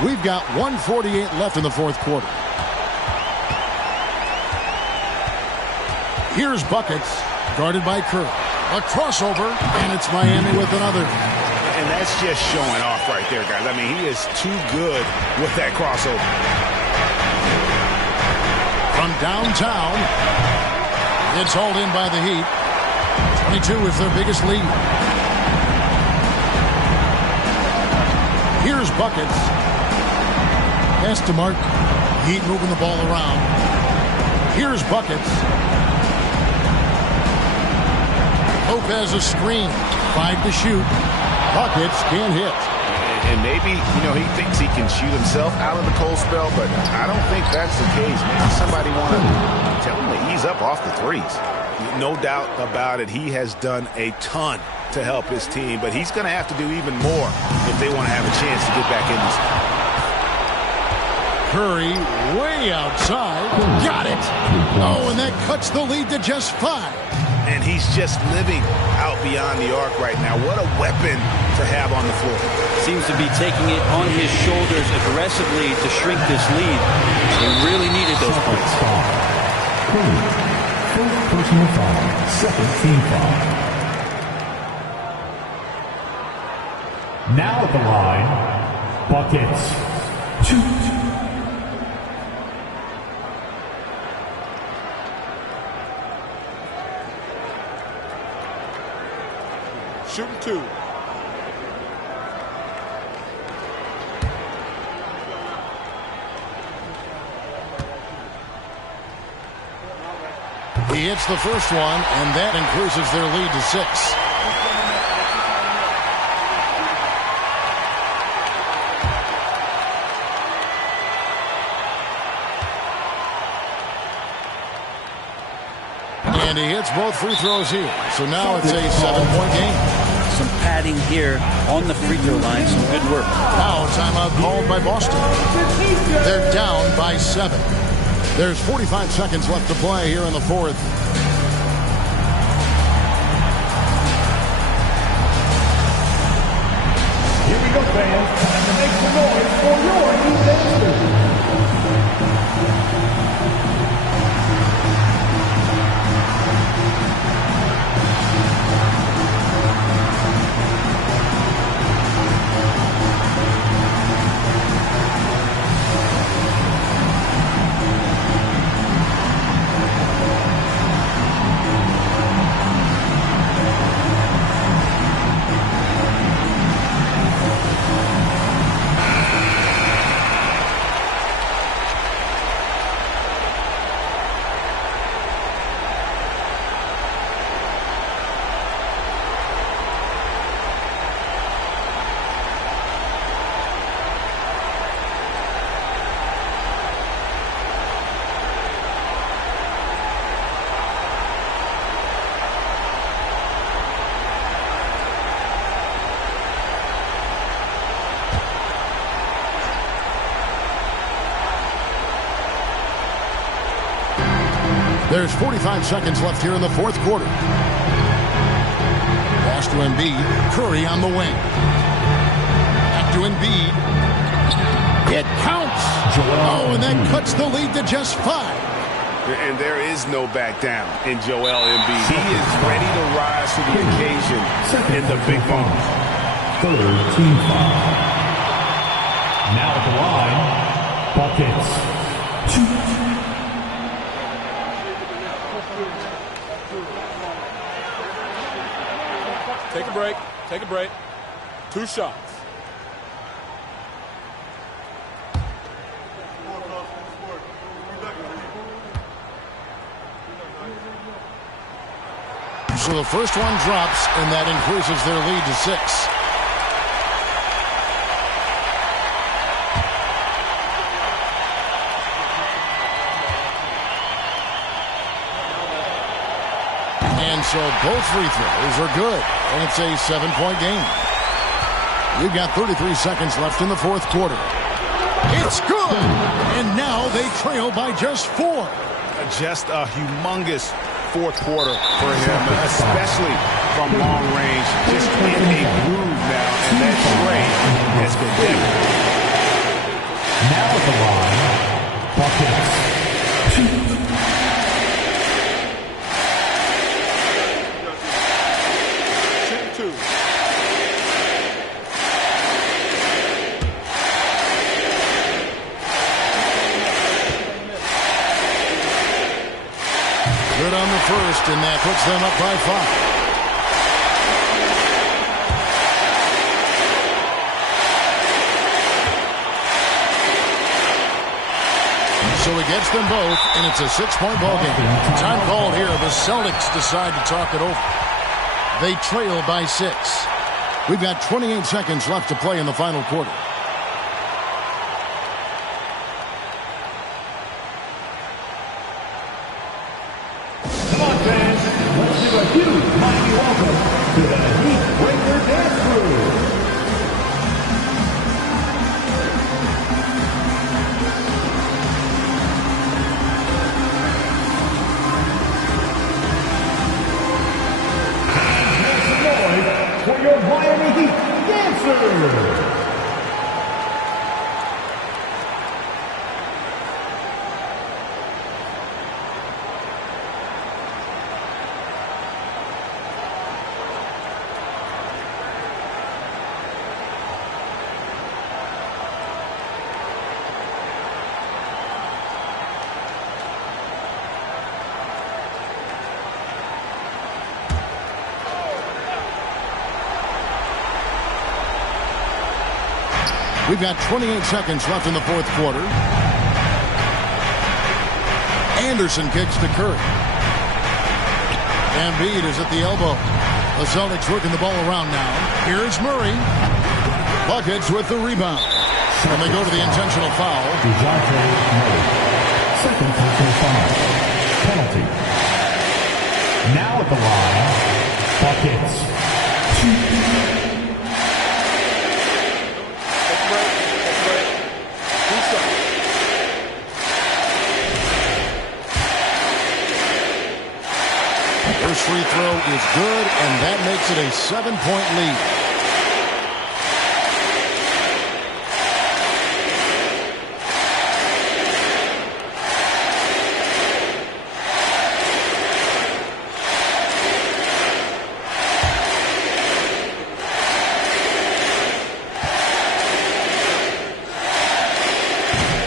We've got 1:48 left in the fourth quarter. Here's Buckets, guarded by Curry. A crossover, and it's Miami with another. And that's just showing off right there, guys. I mean, he is too good with that crossover. From downtown, it's hauled in by the Heat. 22 is their biggest lead. Here's Buckets. Pass to Martin. Heat moving the ball around. Here's Buckets. Lopez a screen. 5 to shoot. Buckets can't hit. And maybe, he thinks he can shoot himself out of the cold spell, but I don't think that's the case. Maybe somebody want to tell him to ease up off the threes. No doubt about it. He has done a ton to help his team, but he's going to have to do even more if they want to have a chance to get back in this. Curry way outside. Got it. Oh, and that cuts the lead to just 5. And he's just living out beyond the arc right now. What a weapon to have on the floor. Seems to be taking it on his shoulders aggressively to shrink this lead. He really needed those points. First personal foul, second team foul. Now at the line, buckets. 2. Shooting 2. He hits the first one, and that increases their lead to 6. And he hits both free throws here. So now it's a 7-point game. Some padding here on the free throw line. Some good work. Now a timeout called by Boston. They're down by 7. There's 45 seconds left to play here in the 4th. Here we go, fans. Time to make some noise for your new dancers. There's 45 seconds left here in the 4th quarter. Pass to Embiid. Curry on the wing. Back to Embiid. It counts. Oh, and that cuts the lead to just 5. And there is no back down in Joel Embiid. He is ready to rise to the occasion in the big moment. Third team foul. Now at the line, buckets. 2. Take a break. Take a break. 2 shots. So the first one drops, and that increases their lead to 6. And so both free throws are good, and it's a 7-point game. We've got 33 seconds left in the 4th quarter. It's good, and now they trail by just 4. Just a humongous 4th quarter for him, especially from long range. Just in a groove now, and that trade has been deadly. Now at the line, buckets. 2. Good on the first, and that puts them up by 5. So he gets them both, and it's a 6-point ball game. Time called here. The Celtics decide to talk it over. They trail by 6. We've got 28 seconds left to play in the final quarter. Come on, fans. Let's do a huge mighty welcome to the Heat Breaker Dance Crew. We've got 28 seconds left in the fourth quarter. Anderson kicks to Curry. Embiid is at the elbow. The Celtics working the ball around now. Here's Murray. Buckets with the rebound. And they go to the intentional foul. Second personal foul. Penalty. Now at the line, Buckets. First free throw is good, and that makes it a 7-point lead.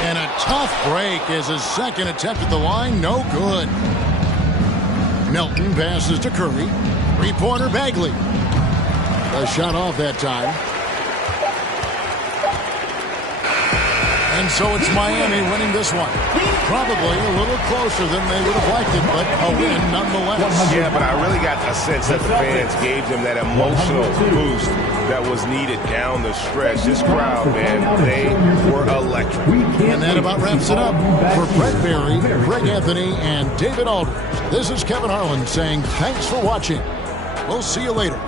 And a tough break is his second attempt at the line. No good. Melton passes to Curry. Three-pointer Bagley. A shot off that time. And so it's Miami winning this one. Probably a little closer than they would have liked it, but a win nonetheless. Yeah, but I really got a sense that the fans gave them that emotional boost that was needed down the stretch. This crowd, man, they were electric. And that about wraps it up. For Brett Barry, Greg Anthony, and David Aldridge, this is Kevin Harlan saying thanks for watching. We'll see you later.